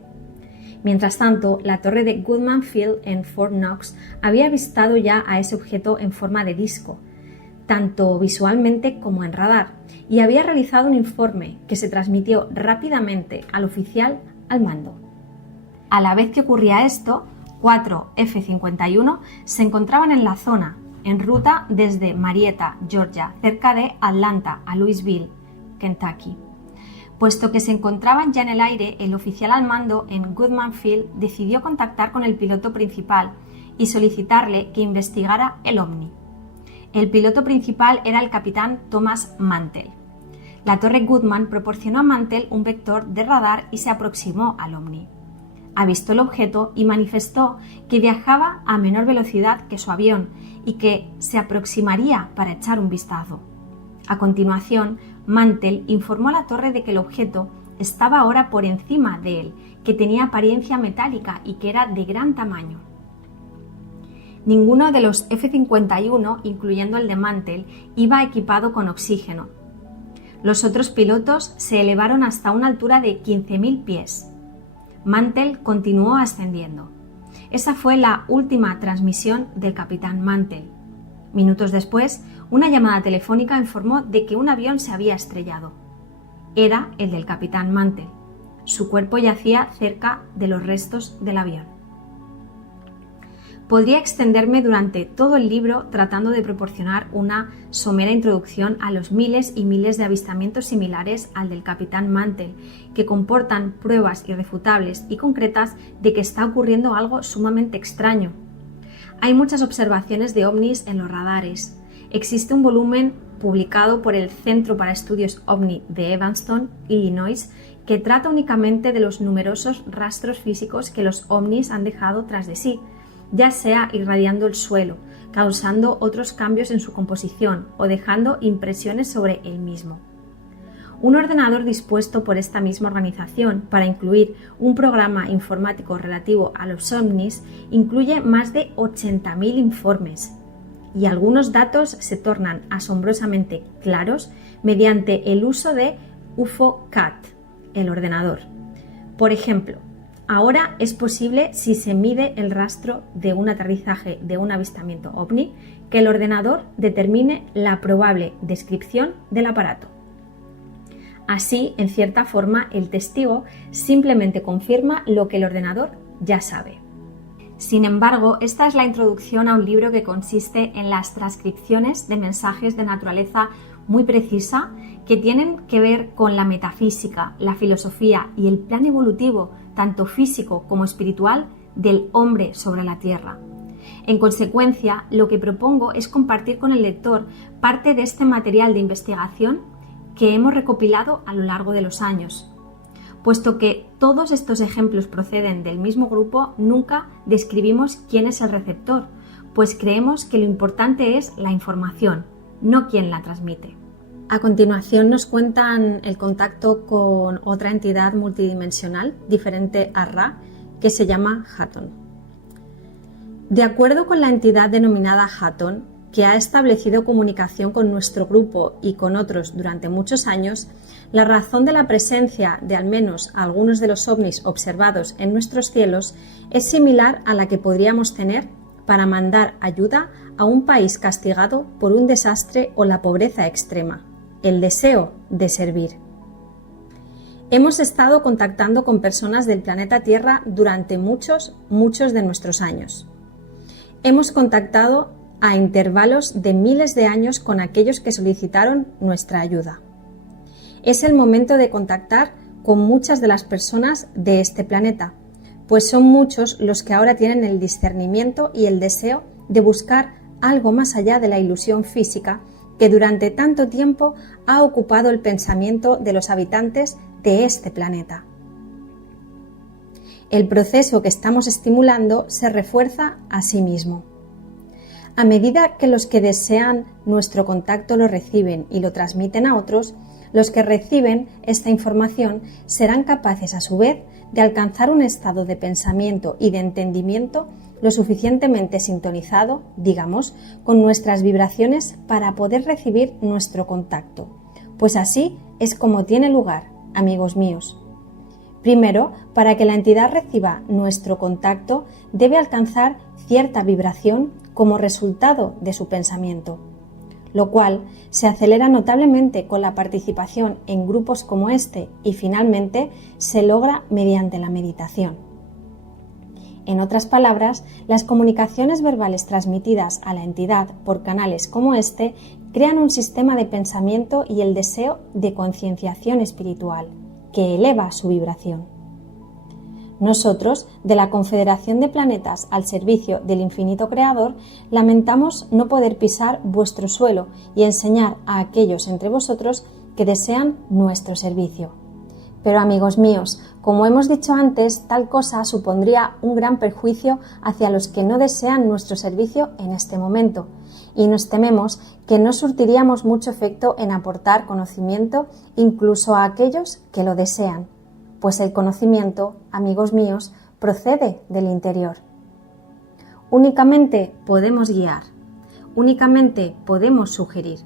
Mientras tanto, la torre de Goodman Field en Fort Knox había avistado ya a ese objeto en forma de disco, tanto visualmente como en radar, y había realizado un informe que se transmitió rápidamente al oficial al mando. A la vez que ocurría esto, 4 F-51 se encontraban en la zona, en ruta desde Marietta, Georgia, cerca de Atlanta a Louisville, Kentucky. Puesto que se encontraban ya en el aire, el oficial al mando en Goodman Field decidió contactar con el piloto principal y solicitarle que investigara el ovni. El piloto principal era el capitán Thomas Mantell. La torre Goodman proporcionó a Mantell un vector de radar y se aproximó al ovni. Avistó el objeto y manifestó que viajaba a menor velocidad que su avión y que se aproximaría para echar un vistazo. A continuación, Mantell informó a la torre de que el objeto estaba ahora por encima de él, que tenía apariencia metálica y que era de gran tamaño. Ninguno de los F-51, incluyendo el de Mantell, iba equipado con oxígeno. Los otros pilotos se elevaron hasta una altura de 15.000 pies. Mantell continuó ascendiendo. Esa fue la última transmisión del capitán Mantell. Minutos después, una llamada telefónica informó de que un avión se había estrellado. Era el del capitán Mantell. Su cuerpo yacía cerca de los restos del avión. Podría extenderme durante todo el libro tratando de proporcionar una somera introducción a los miles y miles de avistamientos similares al del capitán Mantell, que comportan pruebas irrefutables y concretas de que está ocurriendo algo sumamente extraño. Hay muchas observaciones de ovnis en los radares. Existe un volumen publicado por el Centro para Estudios OVNI de Evanston, Illinois, que trata únicamente de los numerosos rastros físicos que los ovnis han dejado tras de sí, ya sea irradiando el suelo, causando otros cambios en su composición o dejando impresiones sobre el mismo. Un ordenador dispuesto por esta misma organización para incluir un programa informático relativo a los ovnis incluye más de 80.000 informes, y algunos datos se tornan asombrosamente claros mediante el uso de UFO-CAT, el ordenador. Por ejemplo, ahora es posible, si se mide el rastro de un aterrizaje de un avistamiento ovni, que el ordenador determine la probable descripción del aparato. Así, en cierta forma, el testigo simplemente confirma lo que el ordenador ya sabe. Sin embargo, esta es la introducción a un libro que consiste en las transcripciones de mensajes de naturaleza muy precisa que tienen que ver con la metafísica, la filosofía y el plan evolutivo, tanto físico como espiritual, del hombre sobre la Tierra. En consecuencia, lo que propongo es compartir con el lector parte de este material de investigación que hemos recopilado a lo largo de los años. Puesto que todos estos ejemplos proceden del mismo grupo, nunca describimos quién es el receptor, pues creemos que lo importante es la información, no quién la transmite. A continuación nos cuentan el contacto con otra entidad multidimensional diferente a Ra, que se llama Hathon. De acuerdo con la entidad denominada Hathon, que ha establecido comunicación con nuestro grupo y con otros durante muchos años, la razón de la presencia de al menos algunos de los ovnis observados en nuestros cielos es similar a la que podríamos tener para mandar ayuda a un país castigado por un desastre o la pobreza extrema, el deseo de servir. Hemos estado contactando con personas del planeta Tierra durante muchos de nuestros años. Hemos contactado a intervalos de miles de años con aquellos que solicitaron nuestra ayuda. Es el momento de contactar con muchas de las personas de este planeta, pues son muchos los que ahora tienen el discernimiento y el deseo de buscar algo más allá de la ilusión física que durante tanto tiempo ha ocupado el pensamiento de los habitantes de este planeta. El proceso que estamos estimulando se refuerza a sí mismo. A medida que los que desean nuestro contacto lo reciben y lo transmiten a otros, los que reciben esta información serán capaces a su vez de alcanzar un estado de pensamiento y de entendimiento lo suficientemente sintonizado, digamos, con nuestras vibraciones para poder recibir nuestro contacto. Pues así es como tiene lugar, amigos míos. Primero, para que la entidad reciba nuestro contacto, debe alcanzar cierta vibración como resultado de su pensamiento, lo cual se acelera notablemente con la participación en grupos como este y finalmente se logra mediante la meditación. En otras palabras, las comunicaciones verbales transmitidas a la entidad por canales como este crean un sistema de pensamiento y el deseo de concienciación espiritual, que eleva su vibración. Nosotros, de la Confederación de Planetas al servicio del Infinito Creador, lamentamos no poder pisar vuestro suelo y enseñar a aquellos entre vosotros que desean nuestro servicio. Pero amigos míos, como hemos dicho antes, tal cosa supondría un gran perjuicio hacia los que no desean nuestro servicio en este momento, y nos tememos que no surtiríamos mucho efecto en aportar conocimiento incluso a aquellos que lo desean, pues el conocimiento, amigos míos, procede del interior. Únicamente podemos guiar, únicamente podemos sugerir.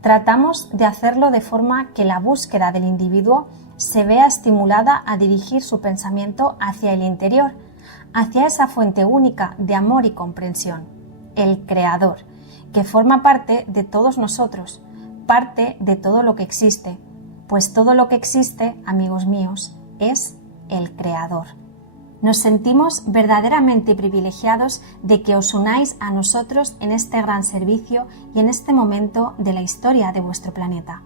Tratamos de hacerlo de forma que la búsqueda del individuo se vea estimulada a dirigir su pensamiento hacia el interior, hacia esa fuente única de amor y comprensión, el Creador, que forma parte de todos nosotros, parte de todo lo que existe, pues todo lo que existe, amigos míos, es el Creador. Nos sentimos verdaderamente privilegiados de que os unáis a nosotros en este gran servicio y en este momento de la historia de vuestro planeta.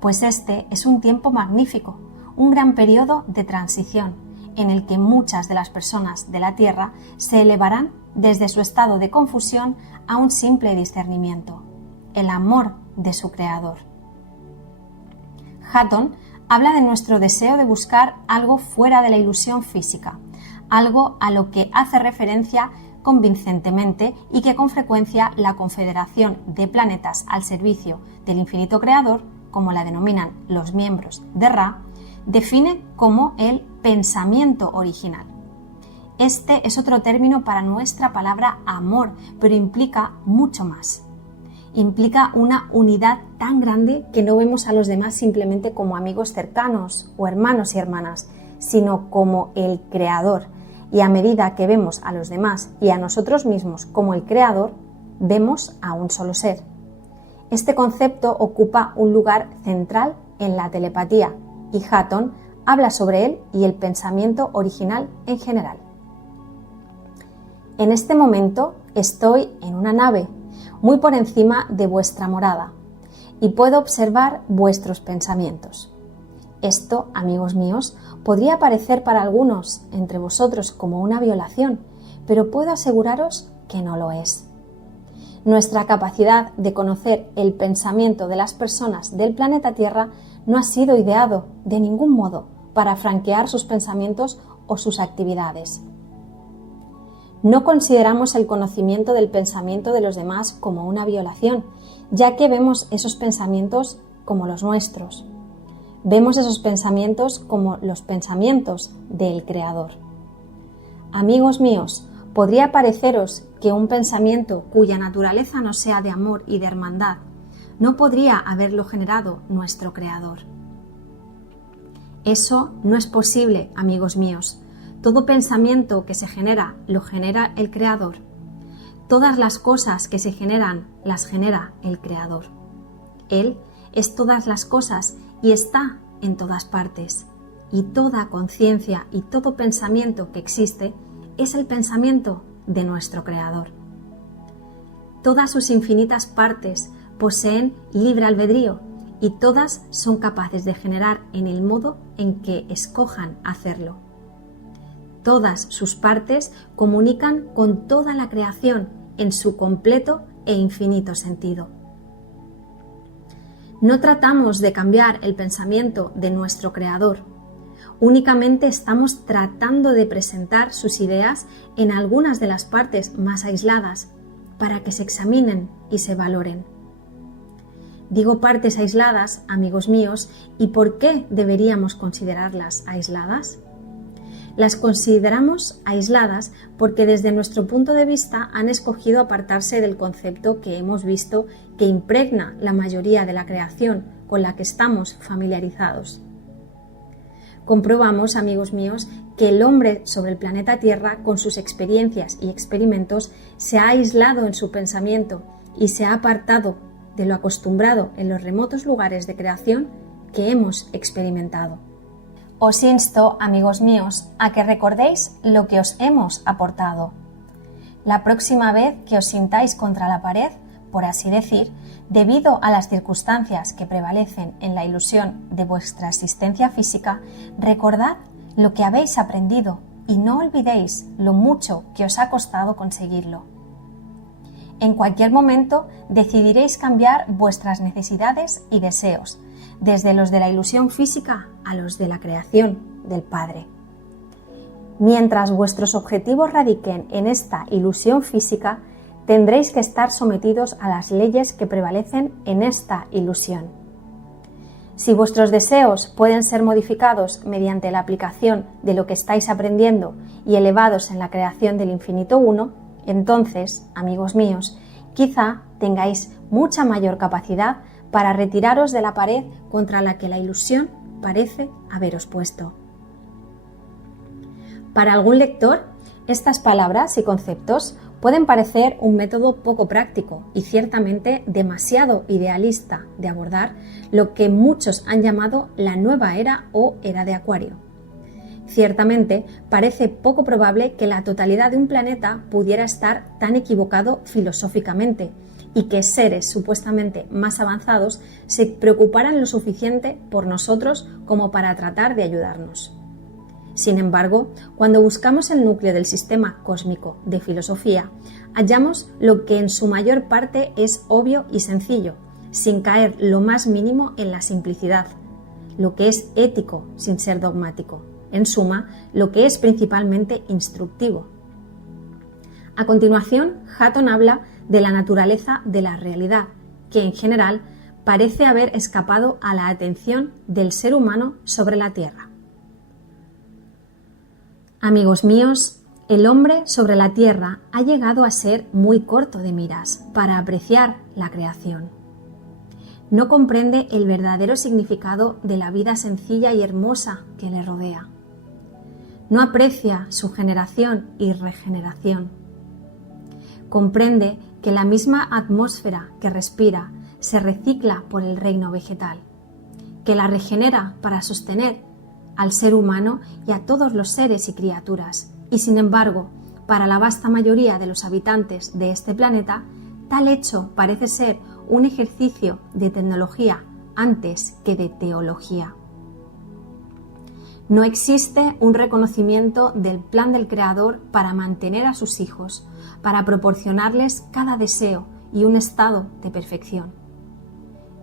Pues este es un tiempo magnífico, un gran periodo de transición, en el que muchas de las personas de la Tierra se elevarán desde su estado de confusión a un simple discernimiento, el amor de su Creador. Hatton habla de nuestro deseo de buscar algo fuera de la ilusión física, algo a lo que hace referencia convincentemente y que con frecuencia la Confederación de Planetas al servicio del Infinito Creador, como la denominan los miembros de Ra, define como el pensamiento original. Este es otro término para nuestra palabra amor, pero implica mucho más. Implica una unidad tan grande que no vemos a los demás simplemente como amigos cercanos o hermanos y hermanas, sino como el Creador. Y a medida que vemos a los demás y a nosotros mismos como el Creador, vemos a un solo ser. Este concepto ocupa un lugar central en la telepatía y Hatton habla sobre él y el pensamiento original en general. En este momento estoy en una nave muy por encima de vuestra morada y puedo observar vuestros pensamientos. Esto, amigos míos, podría parecer para algunos entre vosotros como una violación, pero puedo aseguraros que no lo es. Nuestra capacidad de conocer el pensamiento de las personas del planeta Tierra no ha sido ideado de ningún modo para franquear sus pensamientos o sus actividades. No consideramos el conocimiento del pensamiento de los demás como una violación, ya que vemos esos pensamientos como los nuestros. Vemos esos pensamientos como los pensamientos del Creador. Amigos míos, podría pareceros que un pensamiento cuya naturaleza no sea de amor y de hermandad no podría haberlo generado nuestro Creador. Eso no es posible, amigos míos. Todo pensamiento que se genera, lo genera el Creador. Todas las cosas que se generan, las genera el Creador. Él es todas las cosas y está en todas partes. Y toda conciencia y todo pensamiento que existe es el pensamiento de nuestro Creador. Todas sus infinitas partes poseen libre albedrío y todas son capaces de generar en el modo en que escojan hacerlo. Todas sus partes comunican con toda la creación en su completo e infinito sentido. No tratamos de cambiar el pensamiento de nuestro Creador. Únicamente estamos tratando de presentar sus ideas en algunas de las partes más aisladas para que se examinen y se valoren. Digo partes aisladas, amigos míos, ¿y por qué deberíamos considerarlas aisladas? Las consideramos aisladas porque desde nuestro punto de vista han escogido apartarse del concepto que hemos visto que impregna la mayoría de la creación con la que estamos familiarizados. comprobamos, amigos míos, que el hombre sobre el planeta Tierra, con sus experiencias y experimentos, se ha aislado en su pensamiento y se ha apartado de lo acostumbrado en los remotos lugares de creación que hemos experimentado. Os insto, amigos míos, a que recordéis lo que os hemos aportado. La próxima vez que os sintáis contra la pared, por así decir, debido a las circunstancias que prevalecen en la ilusión de vuestra existencia física, recordad lo que habéis aprendido y no olvidéis lo mucho que os ha costado conseguirlo. En cualquier momento decidiréis cambiar vuestras necesidades y deseos, desde los de la ilusión física a los de la creación del Padre. Mientras vuestros objetivos radiquen en esta ilusión física, tendréis que estar sometidos a las leyes que prevalecen en esta ilusión. Si vuestros deseos pueden ser modificados mediante la aplicación de lo que estáis aprendiendo y elevados en la creación del infinito uno, entonces, amigos míos, quizá tengáis mucha mayor capacidad para retiraros de la pared contra la que la ilusión parece haberos puesto. Para algún lector, estas palabras y conceptos pueden parecer un método poco práctico y ciertamente demasiado idealista de abordar lo que muchos han llamado la nueva era o era de Acuario. Ciertamente parece poco probable que la totalidad de un planeta pudiera estar tan equivocado filosóficamente y que seres supuestamente más avanzados se preocuparan lo suficiente por nosotros como para tratar de ayudarnos. Sin embargo, cuando buscamos el núcleo del sistema cósmico de filosofía, hallamos lo que en su mayor parte es obvio y sencillo, sin caer lo más mínimo en la simplicidad, lo que es ético sin ser dogmático, en suma, lo que es principalmente instructivo. A continuación, Hutton habla de la naturaleza de la realidad, que en general parece haber escapado a la atención del ser humano sobre la Tierra. Amigos míos, el hombre sobre la Tierra ha llegado a ser muy corto de miras para apreciar la creación. No comprende el verdadero significado de la vida sencilla y hermosa que le rodea. No aprecia su generación y regeneración. Comprende que la misma atmósfera que respira se recicla por el reino vegetal, que la regenera para sostener al ser humano y a todos los seres y criaturas, y sin embargo, para la vasta mayoría de los habitantes de este planeta, tal hecho parece ser un ejercicio de tecnología antes que de teología. No existe un reconocimiento del plan del Creador para mantener a sus hijos, para proporcionarles cada deseo y un estado de perfección.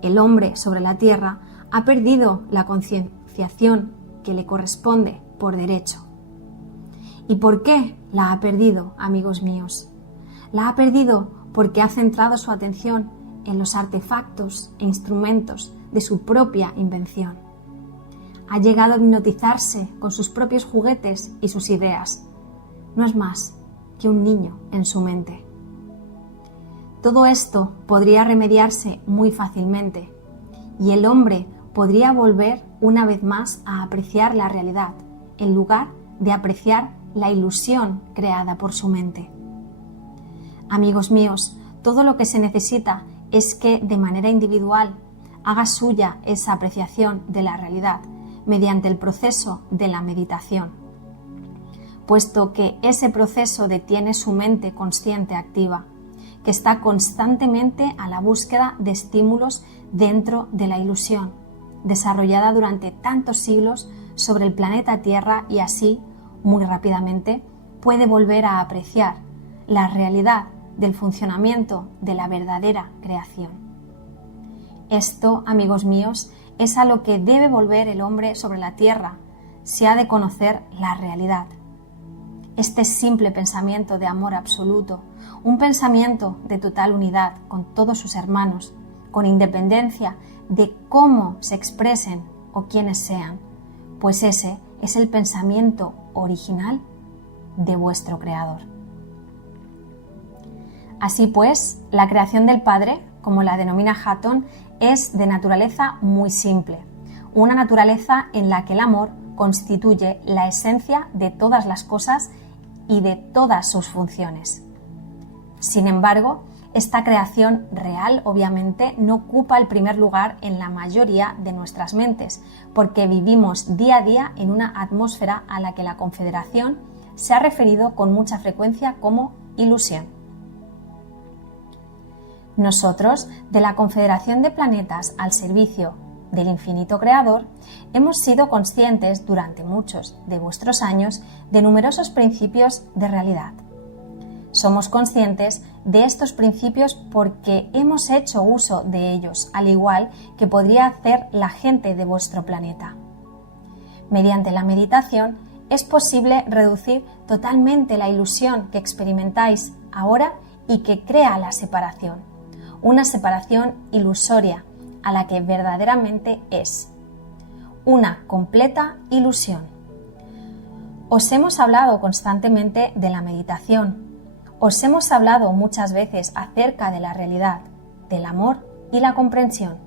El hombre sobre la Tierra ha perdido la concienciación que le corresponde por derecho. ¿Y por qué la ha perdido, amigos míos? La ha perdido porque ha centrado su atención en los artefactos e instrumentos de su propia invención. Ha llegado a hipnotizarse con sus propios juguetes y sus ideas. No es más que un niño en su mente. Todo esto podría remediarse muy fácilmente y el hombre podría volver una vez más a apreciar la realidad, en lugar de apreciar la ilusión creada por su mente. Amigos míos, todo lo que se necesita es que de manera individual haga suya esa apreciación de la realidad mediante el proceso de la meditación, puesto que ese proceso detiene su mente consciente activa, que está constantemente a la búsqueda de estímulos dentro de la ilusión, desarrollada durante tantos siglos sobre el planeta Tierra y así, muy rápidamente, puede volver a apreciar la realidad del funcionamiento de la verdadera creación. Esto, amigos míos, es a lo que debe volver el hombre sobre la Tierra, si ha de conocer la realidad. Este simple pensamiento de amor absoluto, un pensamiento de total unidad con todos sus hermanos, con independencia de cómo se expresen o quiénes sean, pues ese es el pensamiento original de vuestro Creador. Así pues, la creación del Padre, como la denomina Hutton, es de naturaleza muy simple, una naturaleza en la que el amor constituye la esencia de todas las cosas y de todas sus funciones. Sin embargo, esta creación real obviamente no ocupa el primer lugar en la mayoría de nuestras mentes, porque vivimos día a día en una atmósfera a la que la Confederación se ha referido con mucha frecuencia como ilusión. Nosotros, de la Confederación de Planetas al servicio del infinito creador, hemos sido conscientes durante muchos de vuestros años de numerosos principios de realidad. Somos conscientes de estos principios porque hemos hecho uso de ellos, al igual que podría hacer la gente de vuestro planeta. Mediante la meditación es posible reducir totalmente la ilusión que experimentáis ahora y que crea la separación, una separación ilusoria a la que verdaderamente es una completa ilusión. Os hemos hablado constantemente de la meditación. Os hemos hablado muchas veces acerca de la realidad, del amor y la comprensión,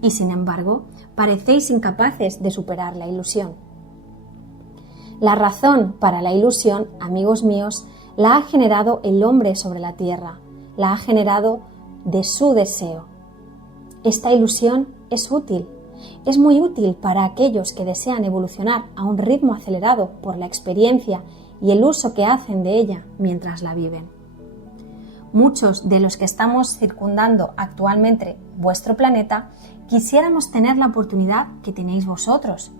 y sin embargo, parecéis incapaces de superar la ilusión. La razón para la ilusión, amigos míos, la ha generado el hombre sobre la tierra, la ha generado de su deseo. Esta ilusión es útil, es muy útil para aquellos que desean evolucionar a un ritmo acelerado por la experiencia y el uso que hacen de ella mientras la viven. Muchos de los que estamos circundando actualmente vuestro planeta quisiéramos tener la oportunidad que tenéis vosotros,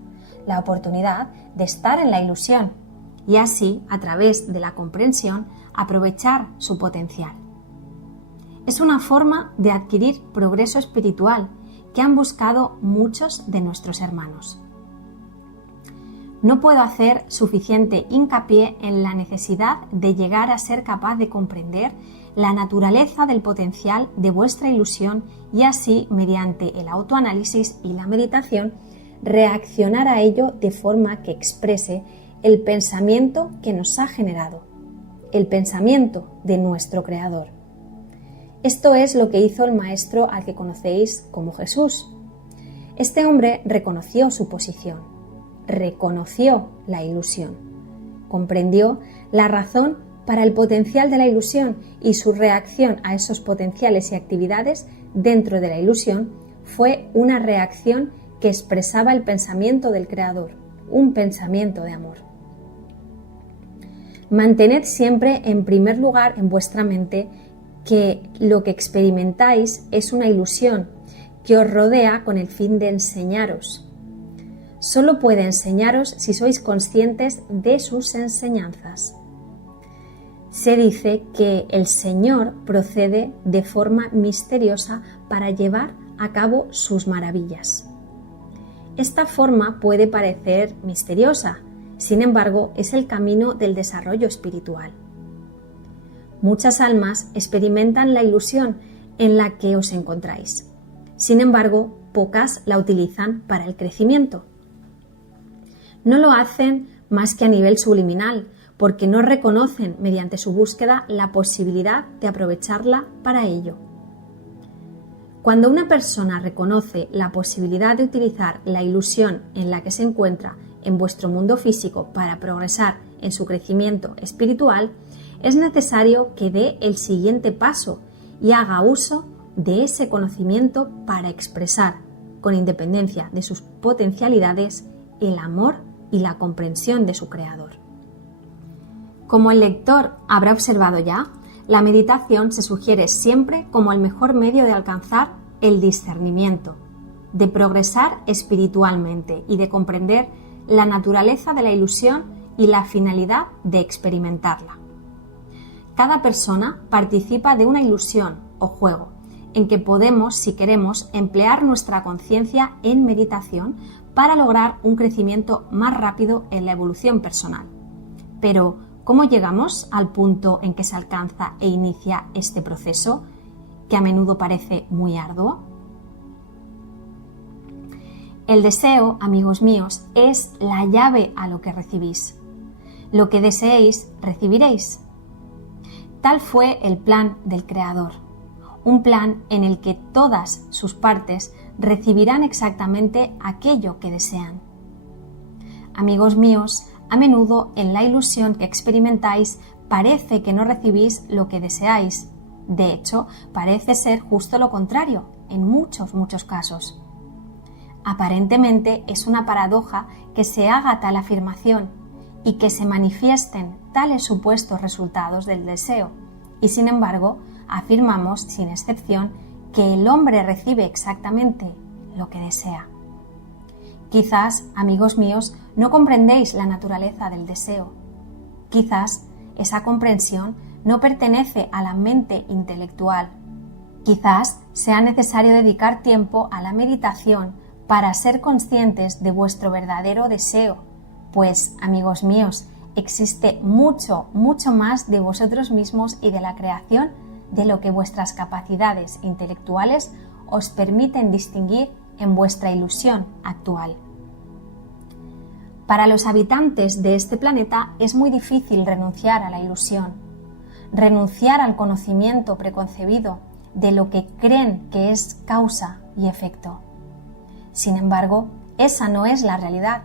la oportunidad de estar en la ilusión y así, a través de la comprensión, aprovechar su potencial. Es una forma de adquirir progreso espiritual que han buscado muchos de nuestros hermanos. No puedo hacer suficiente hincapié en la necesidad de llegar a ser capaz de comprender la naturaleza del potencial de vuestra ilusión y así, mediante el autoanálisis y la meditación, reaccionar a ello de forma que exprese el pensamiento que nos ha generado, el pensamiento de nuestro Creador. Esto es lo que hizo el maestro al que conocéis como Jesús. Este hombre reconoció su posición, reconoció la ilusión, comprendió la razón para el potencial de la ilusión y su reacción a esos potenciales y actividades dentro de la ilusión fue una reacción que expresaba el pensamiento del Creador, un pensamiento de amor. Mantened siempre en primer lugar en vuestra mente que lo que experimentáis es una ilusión que os rodea con el fin de enseñaros. Solo puede enseñaros si sois conscientes de sus enseñanzas. Se dice que el Señor procede de forma misteriosa para llevar a cabo sus maravillas. Esta forma puede parecer misteriosa, sin embargo, es el camino del desarrollo espiritual. Muchas almas experimentan la ilusión en la que os encontráis. Sin embargo, pocas la utilizan para el crecimiento. No lo hacen más que a nivel subliminal, porque no reconocen mediante su búsqueda la posibilidad de aprovecharla para ello. Cuando una persona reconoce la posibilidad de utilizar la ilusión en la que se encuentra en vuestro mundo físico para progresar en su crecimiento espiritual, es necesario que dé el siguiente paso y haga uso de ese conocimiento para expresar, con independencia de sus potencialidades, el amor y la comprensión de su Creador. Como el lector habrá observado ya, la meditación se sugiere siempre como el mejor medio de alcanzar el discernimiento, de progresar espiritualmente y de comprender la naturaleza de la ilusión y la finalidad de experimentarla. Cada persona participa de una ilusión o juego en que podemos, si queremos, emplear nuestra conciencia en meditación para lograr un crecimiento más rápido en la evolución personal. Pero, ¿cómo llegamos al punto en que se alcanza e inicia este proceso, que a menudo parece muy arduo? El deseo, amigos míos, es la llave a lo que recibís. Lo que deseéis, recibiréis. Tal fue el plan del Creador, un plan en el que todas sus partes recibirán exactamente aquello que desean. Amigos míos, a menudo en la ilusión que experimentáis parece que no recibís lo que deseáis. De hecho, parece ser justo lo contrario en muchos casos. Aparentemente es una paradoja que se haga tal afirmación y que se manifiesten tales supuestos resultados del deseo, y sin embargo afirmamos sin excepción que el hombre recibe exactamente lo que desea. Quizás, amigos míos, no comprendéis la naturaleza del deseo. Quizás esa comprensión no pertenece a la mente intelectual. Quizás sea necesario dedicar tiempo a la meditación para ser conscientes de vuestro verdadero deseo, pues, amigos míos, existe mucho más de vosotros mismos y de la creación de lo que vuestras capacidades intelectuales os permiten distinguir en vuestra ilusión actual. Para los habitantes de este planeta es muy difícil renunciar a la ilusión, renunciar al conocimiento preconcebido de lo que creen que es causa y efecto. Sin embargo, esa no es la realidad.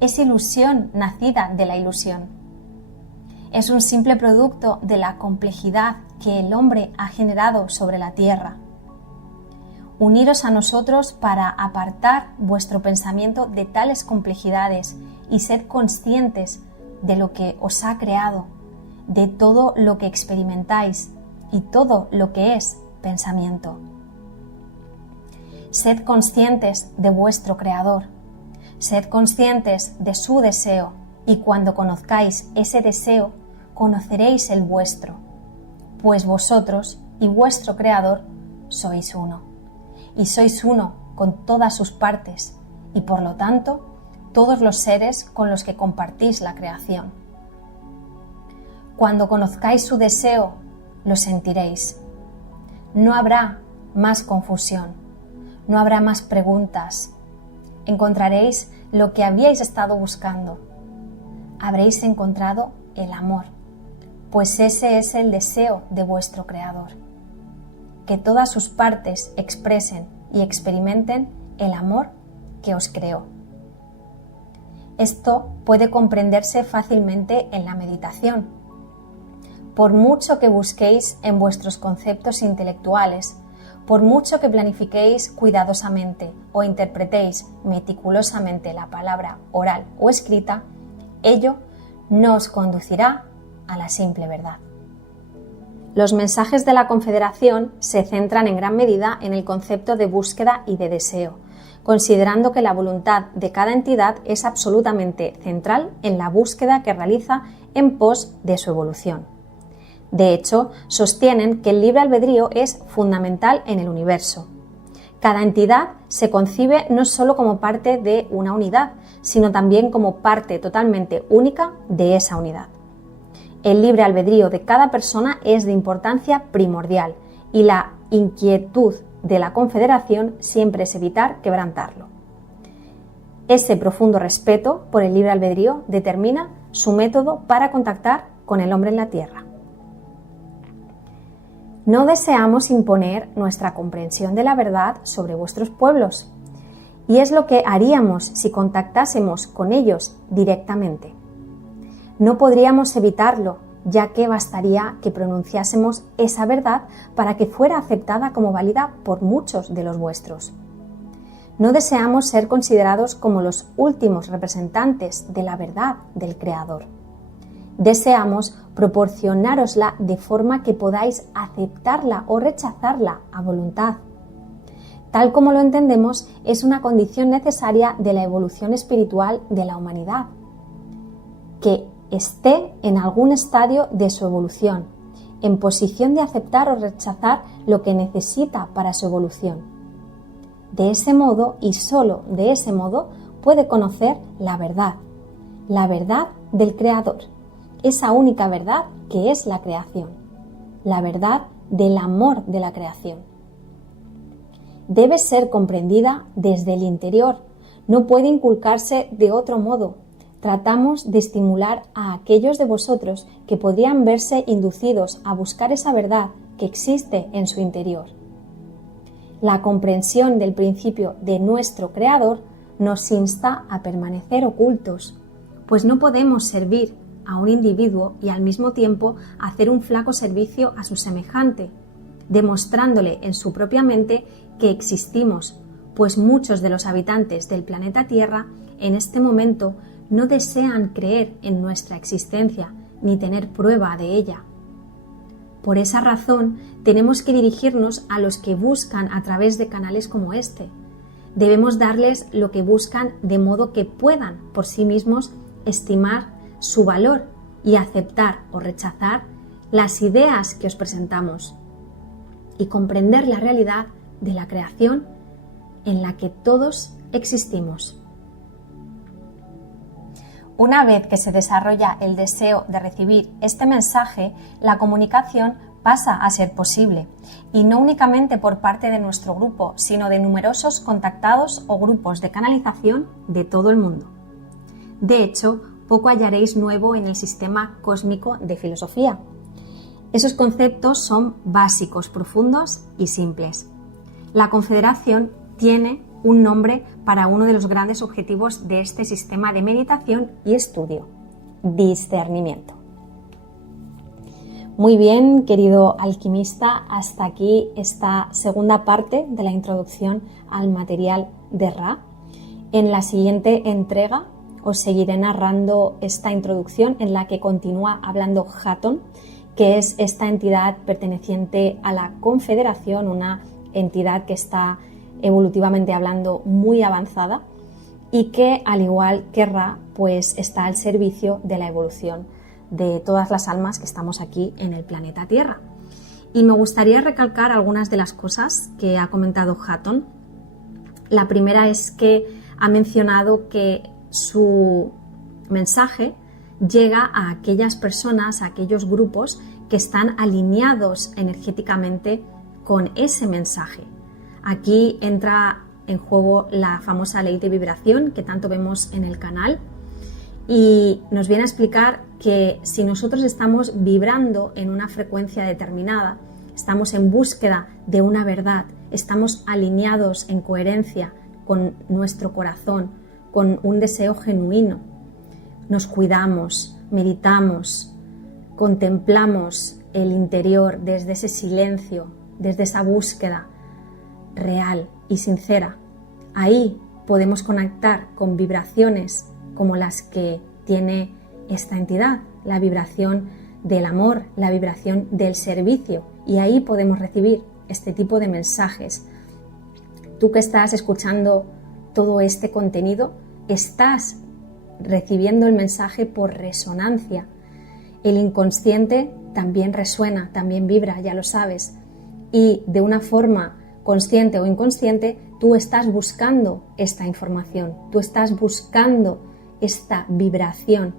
Es ilusión nacida de la ilusión. Es un simple producto de la complejidad que el hombre ha generado sobre la tierra. Uniros a nosotros para apartar vuestro pensamiento de tales complejidades y sed conscientes de lo que os ha creado, de todo lo que experimentáis y todo lo que es pensamiento. Sed conscientes de vuestro Creador, sed conscientes de su deseo y cuando conozcáis ese deseo, conoceréis el vuestro, pues vosotros y vuestro Creador sois uno. Y sois uno con todas sus partes y por lo tanto todos los seres con los que compartís la creación. Cuando conozcáis su deseo, lo sentiréis. No habrá más confusión, no habrá más preguntas. Encontraréis lo que habíais estado buscando. Habréis encontrado el amor, pues ese es el deseo de vuestro Creador. Que todas sus partes expresen y experimenten el amor que os creó. Esto puede comprenderse fácilmente en la meditación. Por mucho que busquéis en vuestros conceptos intelectuales, por mucho que planifiquéis cuidadosamente o interpretéis meticulosamente la palabra oral o escrita, ello no os conducirá a la simple verdad. Los mensajes de la Confederación se centran en gran medida en el concepto de búsqueda y de deseo, considerando que la voluntad de cada entidad es absolutamente central en la búsqueda que realiza en pos de su evolución. De hecho, sostienen que el libre albedrío es fundamental en el universo. Cada entidad se concibe no solo como parte de una unidad, sino también como parte totalmente única de esa unidad. El libre albedrío de cada persona es de importancia primordial y la inquietud de la Confederación siempre es evitar quebrantarlo. Ese profundo respeto por el libre albedrío determina su método para contactar con el hombre en la Tierra. No deseamos imponer nuestra comprensión de la verdad sobre vuestros pueblos, y es lo que haríamos si contactásemos con ellos directamente. No podríamos evitarlo, ya que bastaría que pronunciásemos esa verdad para que fuera aceptada como válida por muchos de los vuestros. No deseamos ser considerados como los últimos representantes de la verdad del Creador. Deseamos proporcionárosla de forma que podáis aceptarla o rechazarla a voluntad. Tal como lo entendemos, es una condición necesaria de la evolución espiritual de la humanidad, que esté en algún estadio de su evolución, en posición de aceptar o rechazar lo que necesita para su evolución. De ese modo, y solo de ese modo, puede conocer la verdad del Creador, esa única verdad que es la creación, la verdad del amor de la creación. Debe ser comprendida desde el interior, no puede inculcarse de otro modo. Tratamos de estimular a aquellos de vosotros que podrían verse inducidos a buscar esa verdad que existe en su interior. La comprensión del principio de nuestro Creador nos insta a permanecer ocultos, pues no podemos servir a un individuo y al mismo tiempo hacer un flaco servicio a su semejante, demostrándole en su propia mente que existimos, pues muchos de los habitantes del planeta Tierra en este momento no desean creer en nuestra existencia ni tener prueba de ella. Por esa razón, tenemos que dirigirnos a los que buscan a través de canales como este. Debemos darles lo que buscan de modo que puedan por sí mismos estimar su valor y aceptar o rechazar las ideas que os presentamos y comprender la realidad de la creación en la que todos existimos. Una vez que se desarrolla el deseo de recibir este mensaje, la comunicación pasa a ser posible, y no únicamente por parte de nuestro grupo, sino de numerosos contactados o grupos de canalización de todo el mundo. De hecho, poco hallaréis nuevo en el sistema cósmico de filosofía. Esos conceptos son básicos, profundos y simples. La Confederación tiene un nombre para uno de los grandes objetivos de este sistema de meditación y estudio: discernimiento. Muy bien, querido alquimista, hasta aquí esta segunda parte de la introducción al material de Ra. En la siguiente entrega os seguiré narrando esta introducción en la que continúa hablando Hathon, que es esta entidad perteneciente a la Confederación, una entidad que está evolutivamente hablando muy avanzada y que, al igual que Ra, pues está al servicio de la evolución de todas las almas que estamos aquí en el planeta Tierra. Y me gustaría recalcar algunas de las cosas que ha comentado Hathon. La primera es que ha mencionado que su mensaje llega a aquellas personas, a aquellos grupos que están alineados energéticamente con ese mensaje. Aquí entra en juego la famosa ley de vibración que tanto vemos en el canal y nos viene a explicar que si nosotros estamos vibrando en una frecuencia determinada, estamos en búsqueda de una verdad, estamos alineados en coherencia con nuestro corazón, con un deseo genuino, nos cuidamos, meditamos, contemplamos el interior desde ese silencio, desde esa búsqueda real y sincera. Ahí podemos conectar con vibraciones como las que tiene esta entidad, la vibración del amor, la vibración del servicio, y ahí podemos recibir este tipo de mensajes. Tú que estás escuchando todo este contenido, estás recibiendo el mensaje por resonancia. El inconsciente también resuena, también vibra, ya lo sabes, y de una forma consciente o inconsciente, tú estás buscando esta información, tú estás buscando esta vibración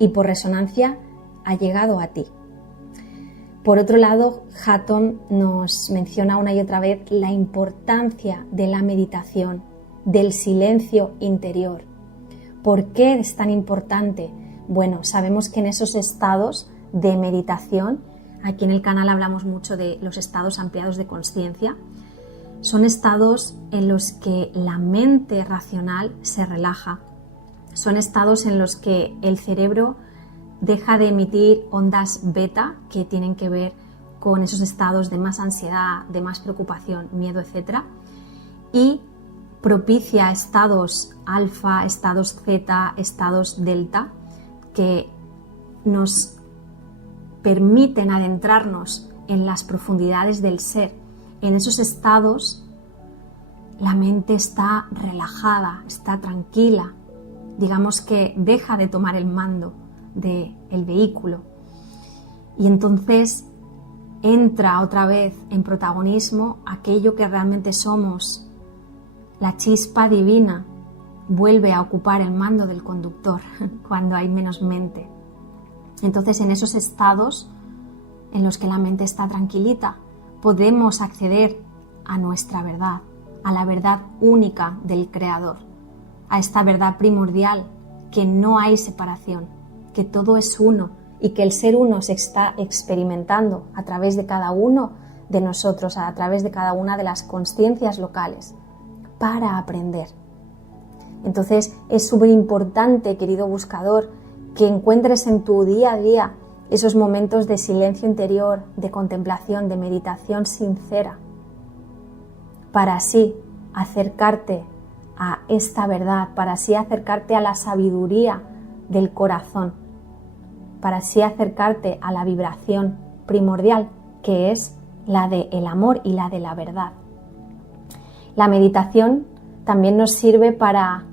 y por resonancia ha llegado a ti. Por otro lado, Hathon nos menciona una y otra vez la importancia de la meditación, del silencio interior. ¿Por qué es tan importante? Bueno, sabemos que en esos estados de meditación, aquí en el canal hablamos mucho de los estados ampliados de conciencia, son estados en los que la mente racional se relaja, son estados en los que el cerebro deja de emitir ondas beta que tienen que ver con esos estados de más ansiedad, de más preocupación, miedo, etc. Y propicia estados alfa, estados zeta, estados delta que nos permiten adentrarnos en las profundidades del ser. En esos estados la mente está relajada, está tranquila, digamos que deja de tomar el mando del vehículo y entonces entra otra vez en protagonismo aquello que realmente somos. La chispa divina vuelve a ocupar el mando del conductor cuando hay menos mente. Entonces, en esos estados en los que la mente está tranquilita, podemos acceder a nuestra verdad, a la verdad única del Creador, a esta verdad primordial, que no hay separación, que todo es uno y que el ser uno se está experimentando a través de cada uno de nosotros, a través de cada una de las conciencias locales, para aprender. Entonces es súper importante, querido buscador, que encuentres en tu día a día esos momentos de silencio interior, de contemplación, de meditación sincera, para así acercarte a esta verdad, para así acercarte a la sabiduría del corazón, para así acercarte a la vibración primordial, que es la del amor y la de la verdad. La meditación también nos sirve para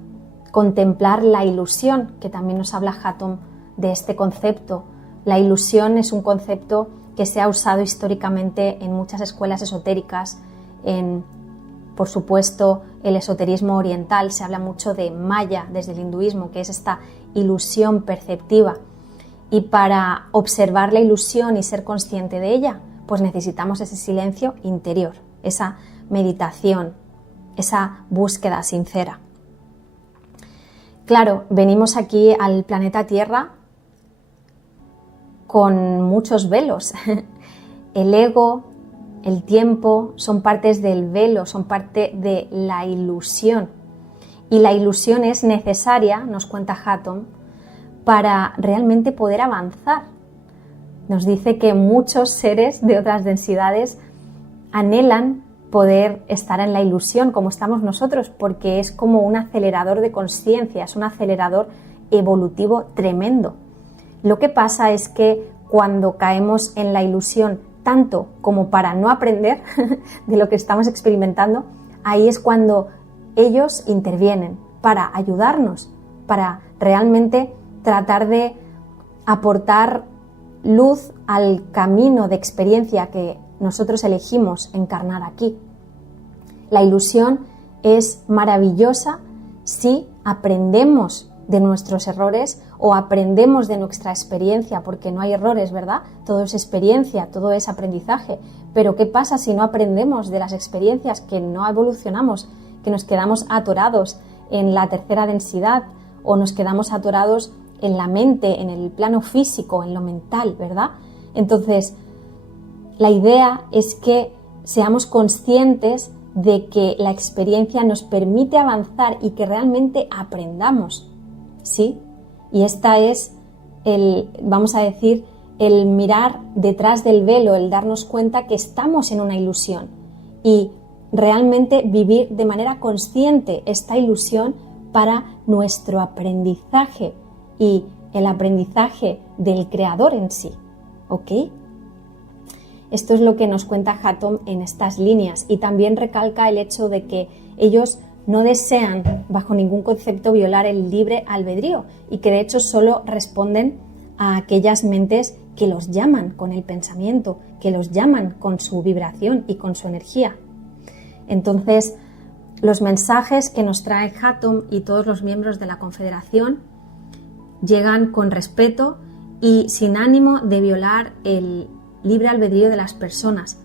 contemplar la ilusión, que también nos habla Hatton de este concepto. La ilusión es un concepto que se ha usado históricamente en muchas escuelas esotéricas, por supuesto, el esoterismo oriental. Se habla mucho de Maya desde el hinduismo, que es esta ilusión perceptiva. Y para observar la ilusión y ser consciente de ella, pues necesitamos ese silencio interior, esa meditación, esa búsqueda sincera. Claro, venimos aquí al planeta Tierra con muchos velos. El ego, el tiempo son partes del velo, son parte de la ilusión. Y la ilusión es necesaria, nos cuenta Hatton, para realmente poder avanzar. Nos dice que muchos seres de otras densidades anhelan poder estar en la ilusión como estamos nosotros, porque es como un acelerador de conciencia, es un acelerador evolutivo tremendo. Lo que pasa es que cuando caemos en la ilusión tanto como para no aprender de lo que estamos experimentando, ahí es cuando ellos intervienen para ayudarnos, para realmente tratar de aportar luz al camino de experiencia que nosotros elegimos encarnar aquí. La ilusión es maravillosa si aprendemos de nuestros errores o aprendemos de nuestra experiencia, porque no hay errores, ¿verdad? Todo es experiencia, todo es aprendizaje. Pero ¿qué pasa si no aprendemos de las experiencias, que no evolucionamos, que nos quedamos atorados en la tercera densidad o nos quedamos atorados en la mente, en el plano físico, en lo mental, ¿verdad? Entonces, la idea es que seamos conscientes de que la experiencia nos permite avanzar y que realmente aprendamos, ¿sí? Y esta es vamos a decir, el mirar detrás del velo, el darnos cuenta que estamos en una ilusión y realmente vivir de manera consciente esta ilusión para nuestro aprendizaje y el aprendizaje del creador en sí, ¿ok? Esto es lo que nos cuenta Hatton en estas líneas y también recalca el hecho de que ellos no desean bajo ningún concepto violar el libre albedrío y que de hecho solo responden a aquellas mentes que los llaman con el pensamiento, que los llaman con su vibración y con su energía. Entonces, los mensajes que nos trae Hatton y todos los miembros de la Confederación llegan con respeto y sin ánimo de violar el libre albedrío de las personas.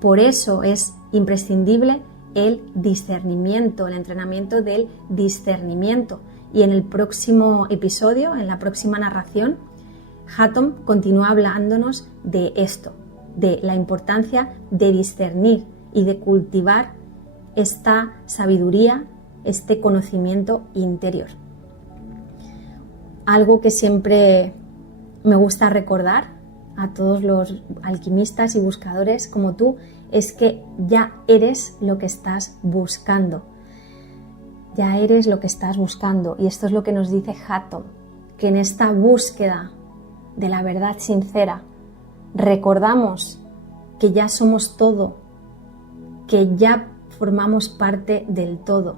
Por eso es imprescindible el discernimiento, el entrenamiento del discernimiento. Y en el próximo episodio, en la próxima narración, Hatton continúa hablándonos de esto, de la importancia de discernir y de cultivar esta sabiduría, este conocimiento interior. Algo que siempre me gusta recordar a todos los alquimistas y buscadores como tú es que ya eres lo que estás buscando. Ya eres lo que estás buscando. Y esto es lo que nos dice Hatton, que en esta búsqueda de la verdad sincera recordamos que ya somos todo, que ya formamos parte del todo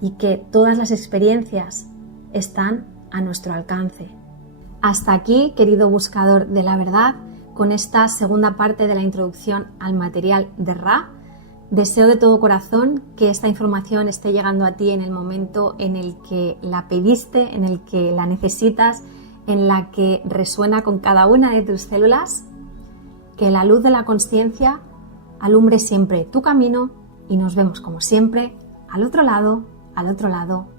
y que todas las experiencias están a nuestro alcance. Hasta aquí, querido buscador de la verdad, con esta segunda parte de la introducción al material de Ra. Deseo de todo corazón que esta información esté llegando a ti en el momento en el que la pediste, en el que la necesitas, en la que resuena con cada una de tus células. Que la luz de la consciencia alumbre siempre tu camino y nos vemos como siempre al otro lado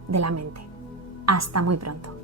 de la mente. Hasta muy pronto.